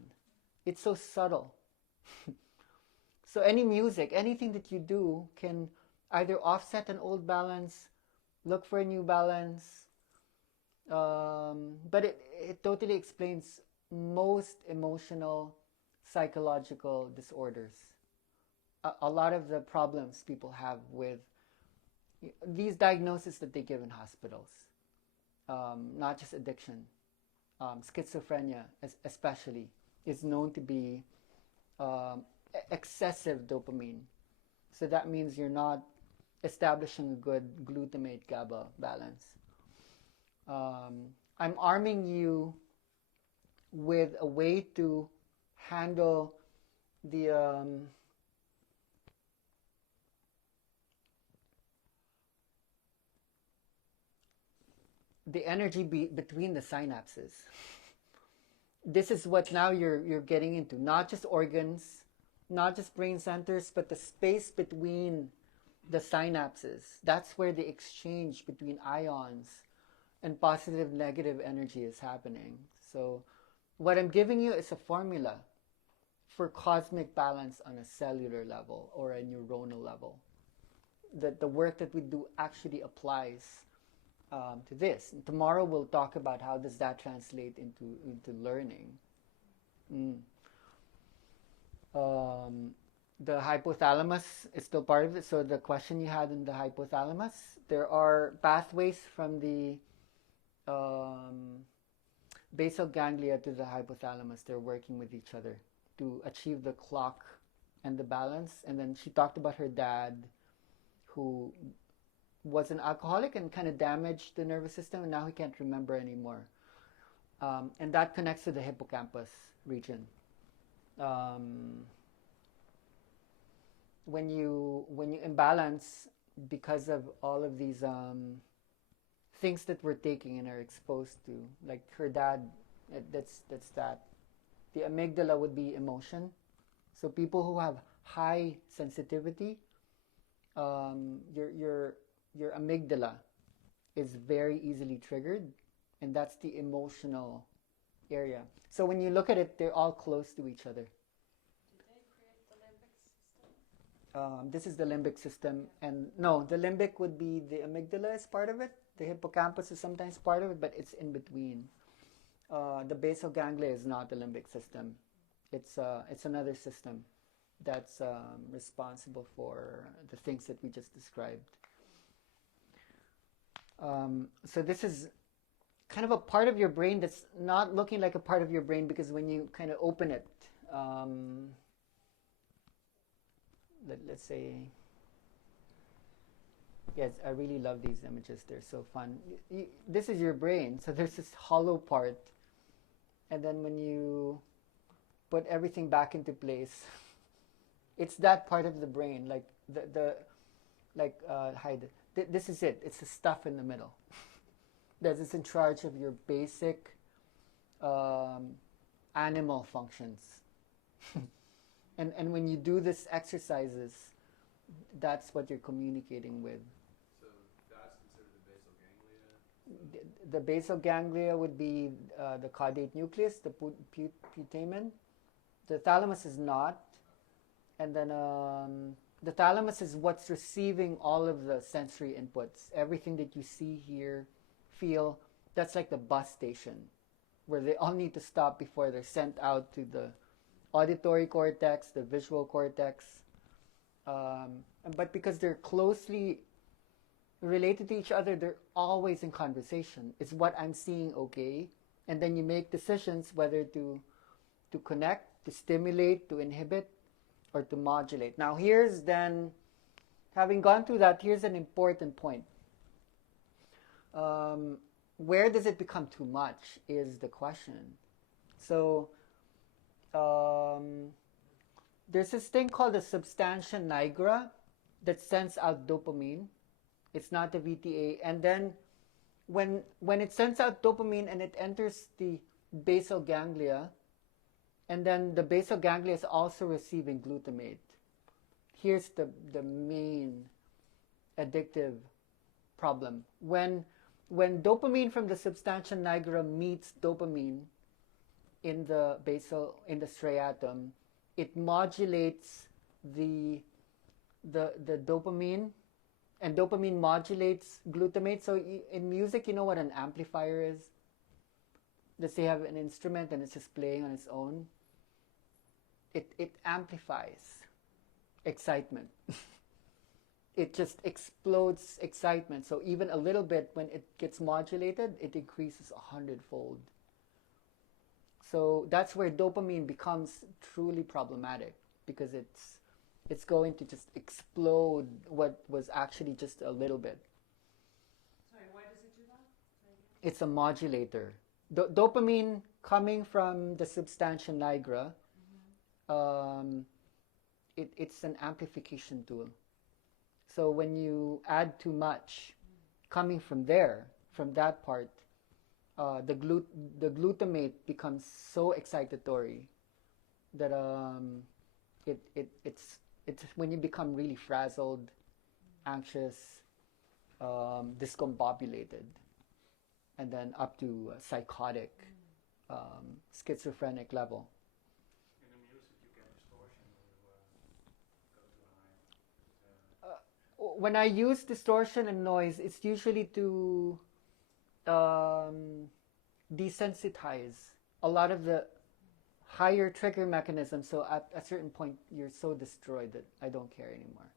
It's so subtle. So any music, anything that you do can either offset an old balance, look for a new balance, but it totally explains most emotional, psychological disorders. A lot of the problems people have with these diagnoses that they give in hospitals, not just addiction, schizophrenia especially, is known to be excessive dopamine. So that means you're not establishing a good glutamate GABA balance. I'm arming you with a way to handle the energy between the synapses. This is what now you're getting into, not just organs, not just brain centers, but the space between the synapses. That's where the exchange between ions and positive negative energy is happening. So what I'm giving you is a formula for cosmic balance on a cellular level or a neuronal level. That the work that we do actually applies to this. And tomorrow we'll talk about how does that translate into learning. The hypothalamus is still part of it. So the question you had in the hypothalamus, there are pathways from the basal ganglia to the hypothalamus. They're working with each other to achieve the clock and the balance. And then she talked about her dad who was an alcoholic and kind of damaged the nervous system, and now he can't remember anymore. And that connects to the hippocampus region. When you imbalance because of all of these things that we're taking and are exposed to, like her dad, that's that. The amygdala would be emotion. So people who have high sensitivity, your amygdala is very easily triggered, and that's the emotional area. So when you look at it, they're all close to each other. Did they create the limbic system? This is the limbic system, and no, the limbic would be the amygdala is part of it. The hippocampus is sometimes part of it, but it's in between. The basal ganglia is not the limbic system. It's another system that's responsible for the things that we just described. So this is kind of a part of your brain that's not looking like a part of your brain, because when you kind of open it, let's say, yes, I really love these images. They're so fun. This is your brain. So there's this hollow part. And then when you put everything back into place, it's that part of the brain, like this is it. It's the stuff in the middle that is in charge of your basic animal functions. and when you do this exercises, that's what you're communicating with. So that's considered the basal ganglia? The basal ganglia would be the caudate nucleus, the putamen. The thalamus is not. And then the thalamus is what's receiving all of the sensory inputs. Everything that you see, hear, feel, that's like the bus station where they all need to stop before they're sent out to the auditory cortex, the visual cortex. But because they're closely related to each other, they're always in conversation. It's what I'm seeing, okay? And then you make decisions whether to connect, to stimulate, to inhibit, or to modulate. Now here's then, having gone through that, here's an important point. Where does it become too much is the question. So there's this thing called the substantia nigra that sends out dopamine. It's not the VTA. And then when it sends out dopamine and it enters the basal ganglia, and then the basal ganglia is also receiving glutamate. Here's the main addictive problem. When dopamine from the substantia nigra meets dopamine in the striatum, it modulates the dopamine, and dopamine modulates glutamate. So in music, you know what an amplifier is? Let's say you have an instrument and it's just playing on its own. It amplifies excitement. It just explodes excitement. So even a little bit, when it gets modulated, it increases 100-fold. So that's where dopamine becomes truly problematic, because it's going to just explode what was actually just a little bit. Sorry, why does it do that? It's a modulator. Dopamine coming from the substantia nigra, it's an amplification tool. So when you add too much coming from there, from that part, the glutamate becomes so excitatory that it's when you become really frazzled, anxious, discombobulated, and then up to psychotic, schizophrenic level. In the music, you get distortion when you go too high. When I use distortion and noise, it's usually to desensitize a lot of the higher trigger mechanisms. So at a certain point, you're so destroyed that I don't care anymore.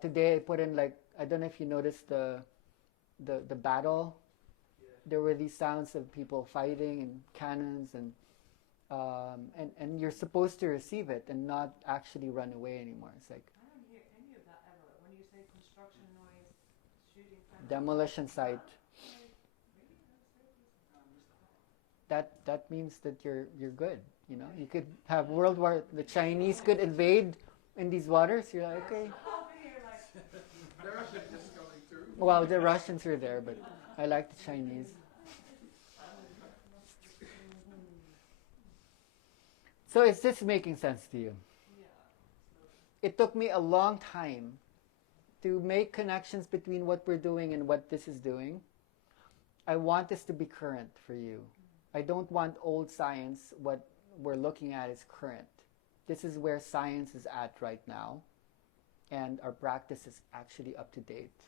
Today I put in, like, I don't know if you noticed the battle. There were these sounds of people fighting and cannons, and you're supposed to receive it and not actually run away anymore. It's like, I don't hear any of that ever. When you say construction noise, shooting, demolition site. That means that you're good. You know, you could have World War. The Chinese could invade in these waters. You're like, okay. The Russians just going through. Well, the Russians are there, but I like the Chinese. So is this making sense to you? It took me a long time to make connections between what we're doing and what this is doing. I want this to be current for you. I don't want old science. What we're looking at is current. This is where science is at right now, and our practice is actually up to date.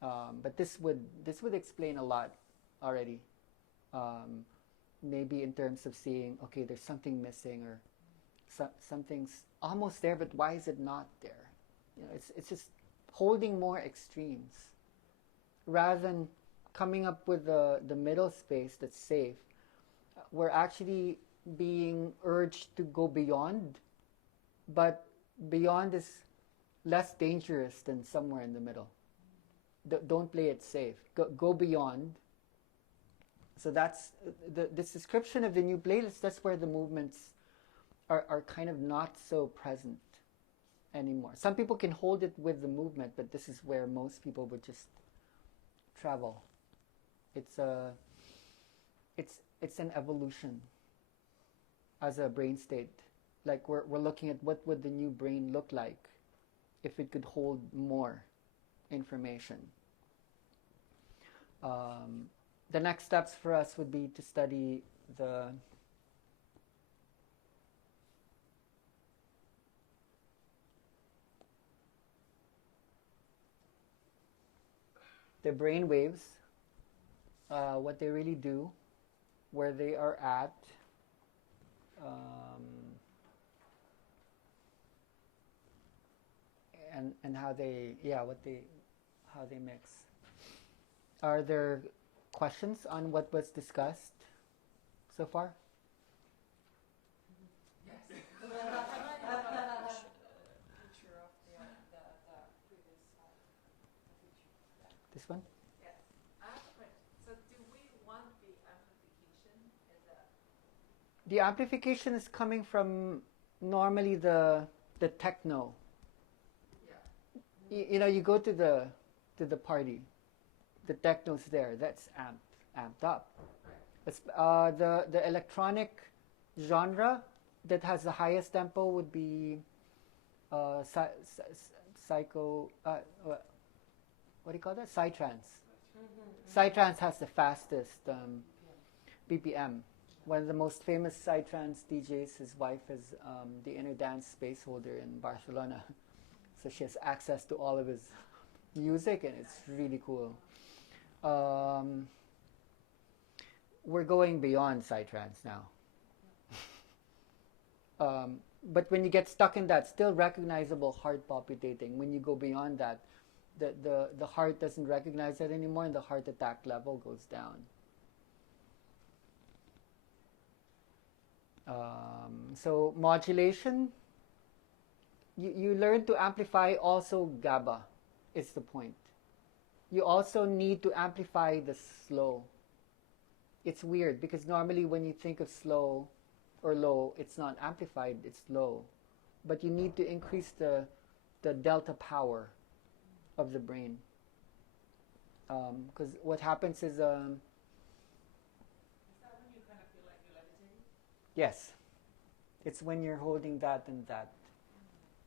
But this would explain a lot already. Maybe in terms of seeing, okay, there's something missing, or something's almost there, but why is it not there? You know, it's just holding more extremes rather than coming up with the middle space that's safe. We're actually being urged to go beyond, but beyond is less dangerous than somewhere in the middle. Don't play it safe. Go beyond. So that's this description of the new playlist. That's where the movements are kind of not so present anymore. Some people can hold it with the movement, but this is where most people would just travel. It's an evolution as a brain state. Like we're looking at what would the new brain look like if it could hold more information. The next steps for us would be to study the brain waves, what they really do, where they are at, and how they mix. Are there questions on what was discussed so far? Yes. Picture of the previous slide. This one? Yes. I have a question. So do we want the amplification? Is that The amplification is coming from normally the techno. yeah. You know, you go to the party, the techno's there. That's amped up. It's, the electronic genre that has the highest tempo would be psycho. What do you call that? Psytrance. Psytrance has the fastest BPM. One of the most famous psytrance DJs, his wife is the inner dance space holder in Barcelona. So she has access to all of his music, and it's really cool. We're going beyond psytrance now. But when you get stuck in that still recognizable heart palpitating, when you go beyond that, the heart doesn't recognize that anymore, and the heart attack level goes down. So modulation, you learn to amplify also GABA, is the point. You also need to amplify the slow. It's weird because normally when you think of slow or low, it's not amplified, it's low. But you need to increase the delta power of the brain. Because what happens is... Is that when you kind of feel like you're levitating? yes. It's when you're holding that and that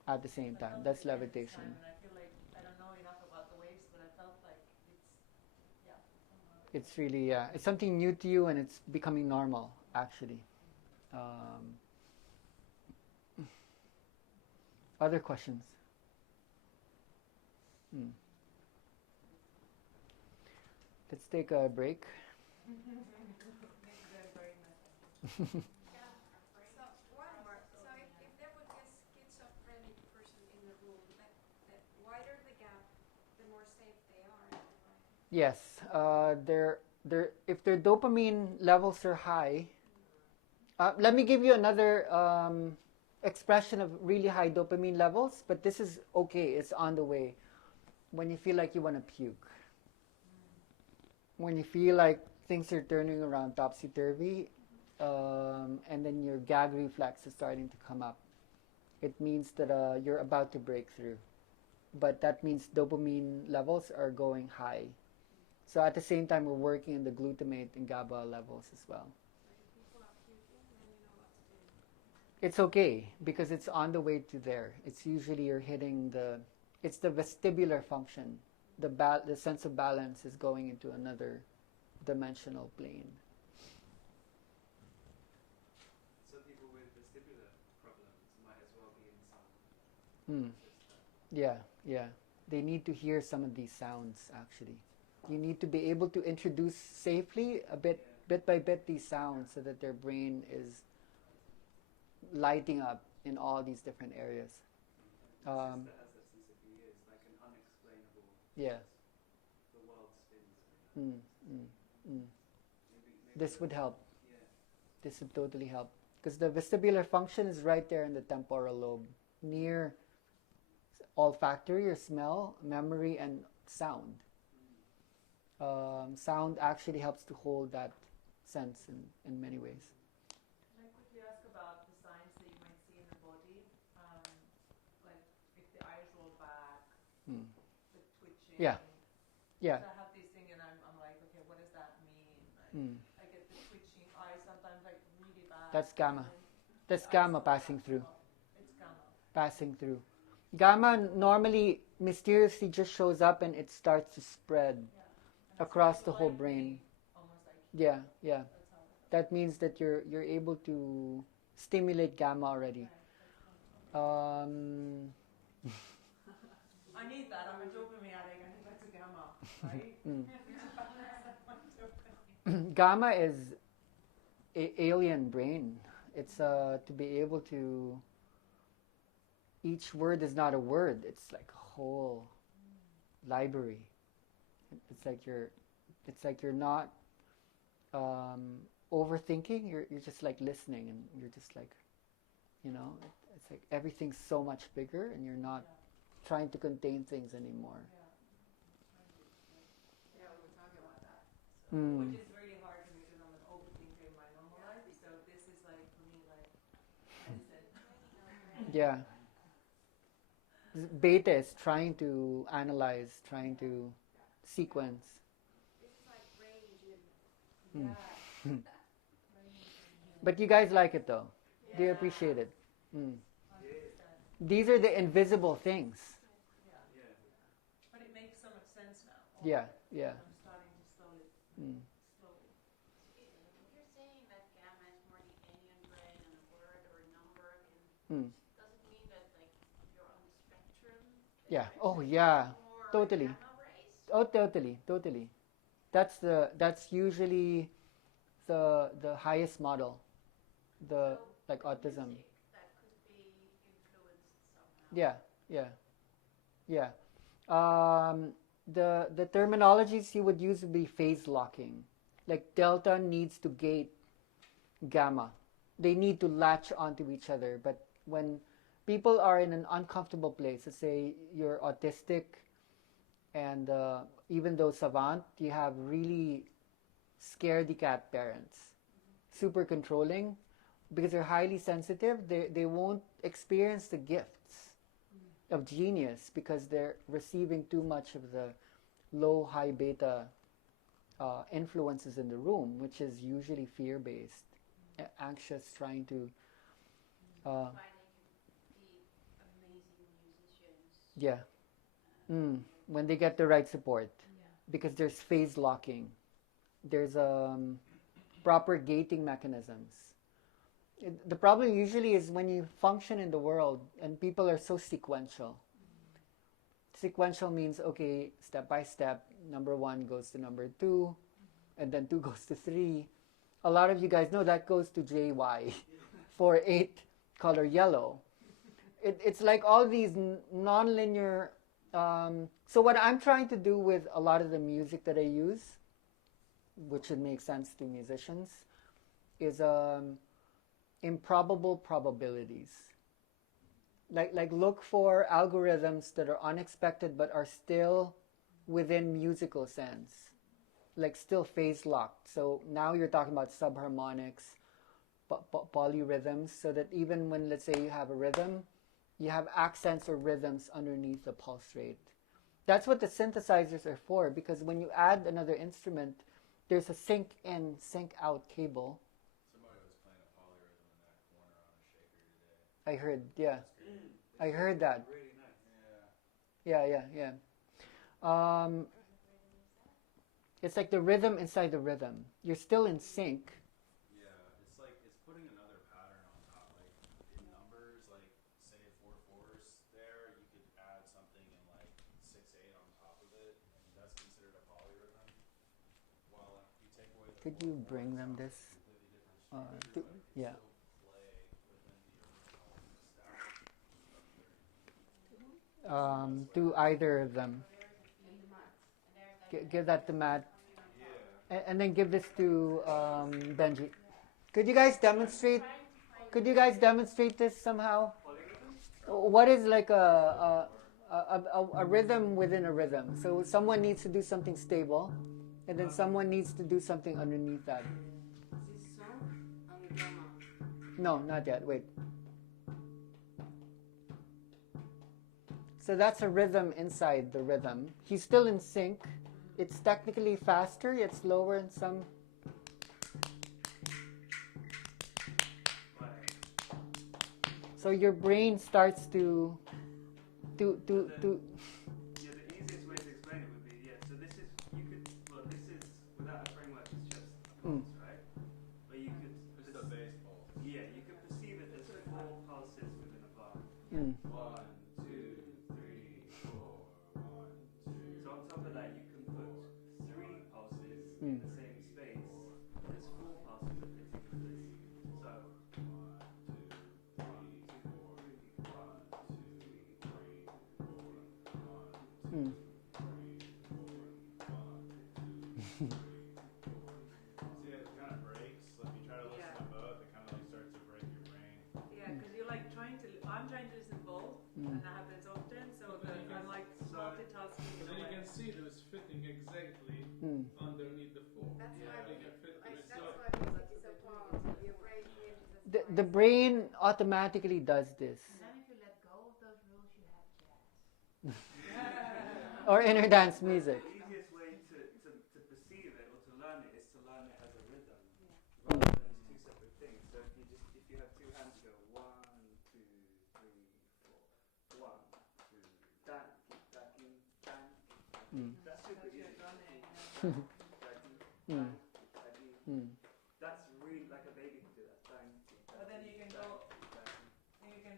at the same time. That's levitation. And I feel like I don't know enough about the waves, but I felt like it's really, it's something new to you, and it's becoming normal, actually. Other questions? Let's take a break. So one more. So if there would be a schizophrenic person in the room, the wider the gap, the more safe they are. Yes, if their dopamine levels are high. Let me give you another expression of really high dopamine levels, but this is okay. It's on the way. When you feel like you want to puke. When you feel like things are turning around topsy-turvy, and then your gag reflex is starting to come up, it means that you're about to break through. But that means dopamine levels are going high. So at the same time, we're working on the glutamate and GABA levels as well. So if people are puking, then you know what to do. It's okay, because it's on the way to there. It's usually you're hitting it's the vestibular function. The sense of balance is going into another dimensional plane. So people with vestibular problems might as well be in some Yeah. They need to hear some of these sounds, actually. You need to be able to introduce safely, bit by bit, these sounds so that their brain is lighting up in all these different areas. that has that since a few years, like an unexplainable. Yeah. The world spins. Maybe Maybe this would help. Yeah. This would totally help. Because the vestibular function is right there in the temporal lobe, near olfactory or smell, memory, and sound. Sound actually helps to hold that sense in many ways. Can I quickly ask about the signs that you might see in the body? Like if the eyes roll back, the twitching. Yeah. So I have this thing and I'm like, okay, what does that mean? Like, I get the twitching eyes sometimes like really bad. That's gamma. That's gamma passing through. It's gamma. Passing through. Gamma normally mysteriously just shows up and it starts to spread across the whole brain. Almost like Yeah. that's how it That means that you're able to stimulate gamma already. I need that. I'm a dopamine addict. I need lots of gamma, right? Gamma is alien brain. It's to be able to. Each word is not a word. It's like a whole library. It's like you're not overthinking. You're just like listening, and you're just like, it's like everything's so much bigger, and you're not trying to contain things anymore. Yeah, we were talking about that. So, which is really hard for me because I'm an overthinker in my normal life. So this is like for me like medicine. Yeah. Beta is trying to analyze, trying to sequence. This is like brain gym. But you guys like it though. Do you appreciate it? These are the invisible things. But it makes so much sense now. Yeah. I'm starting to slowly. If you're saying that gamma Mm. Does it mean that like you're on the spectrum? Yeah. That Oh, spectrum yeah. is more Totally. gamma rays? Oh, totally. That's usually the highest model, the So like the autism. music that could be influenced somehow. Yeah, yeah, yeah. The terminologies he would use would be phase locking. Like delta needs to gate gamma. They need to latch onto each other. But when people are in an uncomfortable place, let's say you're autistic, and even though savant, you have really scaredy cat parents, super controlling, because they're highly sensitive. They won't experience the gifts of genius because they're receiving too much of the low, high beta influences in the room, which is usually fear based, anxious, trying to. That's why they can be amazing musicians. Yeah. Uh, When they get the right support, yeah. because there's phase locking, there's proper gating mechanisms. The problem usually is when you function in the world and people are so sequential. Sequential means, okay, step by step, number 1 goes to number 2, and then 2 goes to 3. A lot of you guys know that goes to JY for 8 color yellow. It's like all these non-linear. So what I'm trying to do with a lot of the music that I use, which should make sense to musicians, is improbable probabilities. Like look for algorithms that are unexpected but are still within musical sense, like still phase locked. So now you're talking about subharmonics, polyrhythms, so that even when, let's say, you have a rhythm, you have accents or rhythms underneath the pulse rate. That's what the synthesizers are for, because when you add another instrument, there's a sync in, sync out cable. Somebody was playing a polyrhythm in that corner on a shaker today. I heard, yeah. That's great. I heard that. Really nice. Yeah. Yeah. It's like the rhythm inside the rhythm. You're still in sync. Yeah, it's like it's putting another pattern on top. Like in numbers, like say 4/4 there, you could add something in like 6/8 on top of it, and that's considered a polyrhythm. While if you take away the Could you 4/4, bring it them sounds like this? a completely different structure, but it can Yeah. still play within the original established structure. To either of them. Give that to Matt. Yeah. And then give this to Benji. Could you guys demonstrate? Could you guys demonstrate this somehow? What is like a rhythm within a rhythm? So someone needs to do something stable, and then someone needs to do something underneath that. This song and gamma. No, not yet. Wait. So that's a rhythm inside the rhythm. He's still in sync. It's technically faster, yet slower in some. So your brain starts to. Yeah, the easiest way to explain it would be, so this is, this is, without a framework, it's just a pulse, right? But you could, It's the bass pulse. yeah, you could perceive it as 4 pulses within a bar. 1, 2, 3, 4, 1, 2. So on top of that, you can put 3 pulses in the same space as 4 pulses are fitting into this. So 1, 2, 3, 4, 1, 2, 3, 4, 1, 2, 3, 4, 1, 2, 3, 4. See, it kind of breaks. Like you try to listen to both, it kind of like starts to break your brain. Yeah, because you're like I'm trying to listen both, and that happens often, so I'm like multitasking. But then you can see that it's fitting exactly underneath the 4. That's You why can fit to the that's side. why music is so powerful. Your brain changes as The brain automatically does this. And then if you let go of those rules, you have jazz. Or inner dance music. The easiest way to perceive it or to learn it is to learn it as a rhythm, rather than as 2 separate things. So if you have 2 hands, you go 1, 2, 3, 4, 1, 2, dan, keep dan, That's super easy. That's really like a baby can do that. But then you can go, you can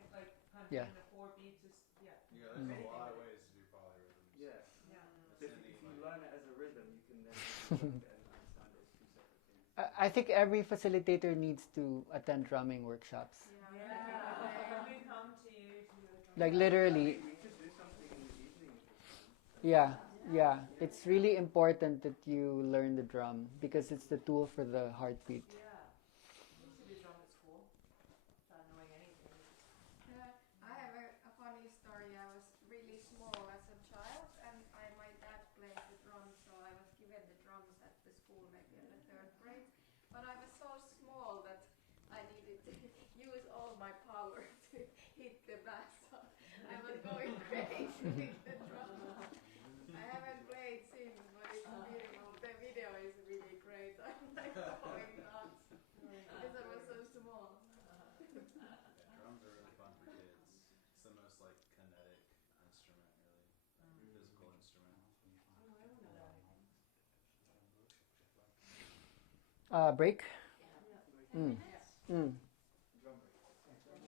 Yeah. And the 4 beats is, yeah. Yeah, there's a lot of ways to do polyrhythms. Yeah. Yeah. So if you learn it as a rhythm, you can then work it and understand it as two separate things. I think every facilitator needs to attend drumming workshops. Yeah. We come to you to do a drum. Like literally. We could do something in the evening if it's fun. Yeah. It's really important that you learn the drum because it's the tool for the heartbeat. Yeah. I used to do drum at school. Without knowing anything. I have a funny story. I was really small as a child, and my dad played the drums, so I was given the drums at the school maybe in the 3rd grade. But I was so small that I needed to use all my power to hit the bass. So I was going crazy with the drums. I haven't played since, but it's beautiful. The video is really great. I'm like going nuts because I was so small. Yeah, drums are really fun for kids. It's the most like kinetic instrument, really. Physical instrument. Break? Yeah. 嗯。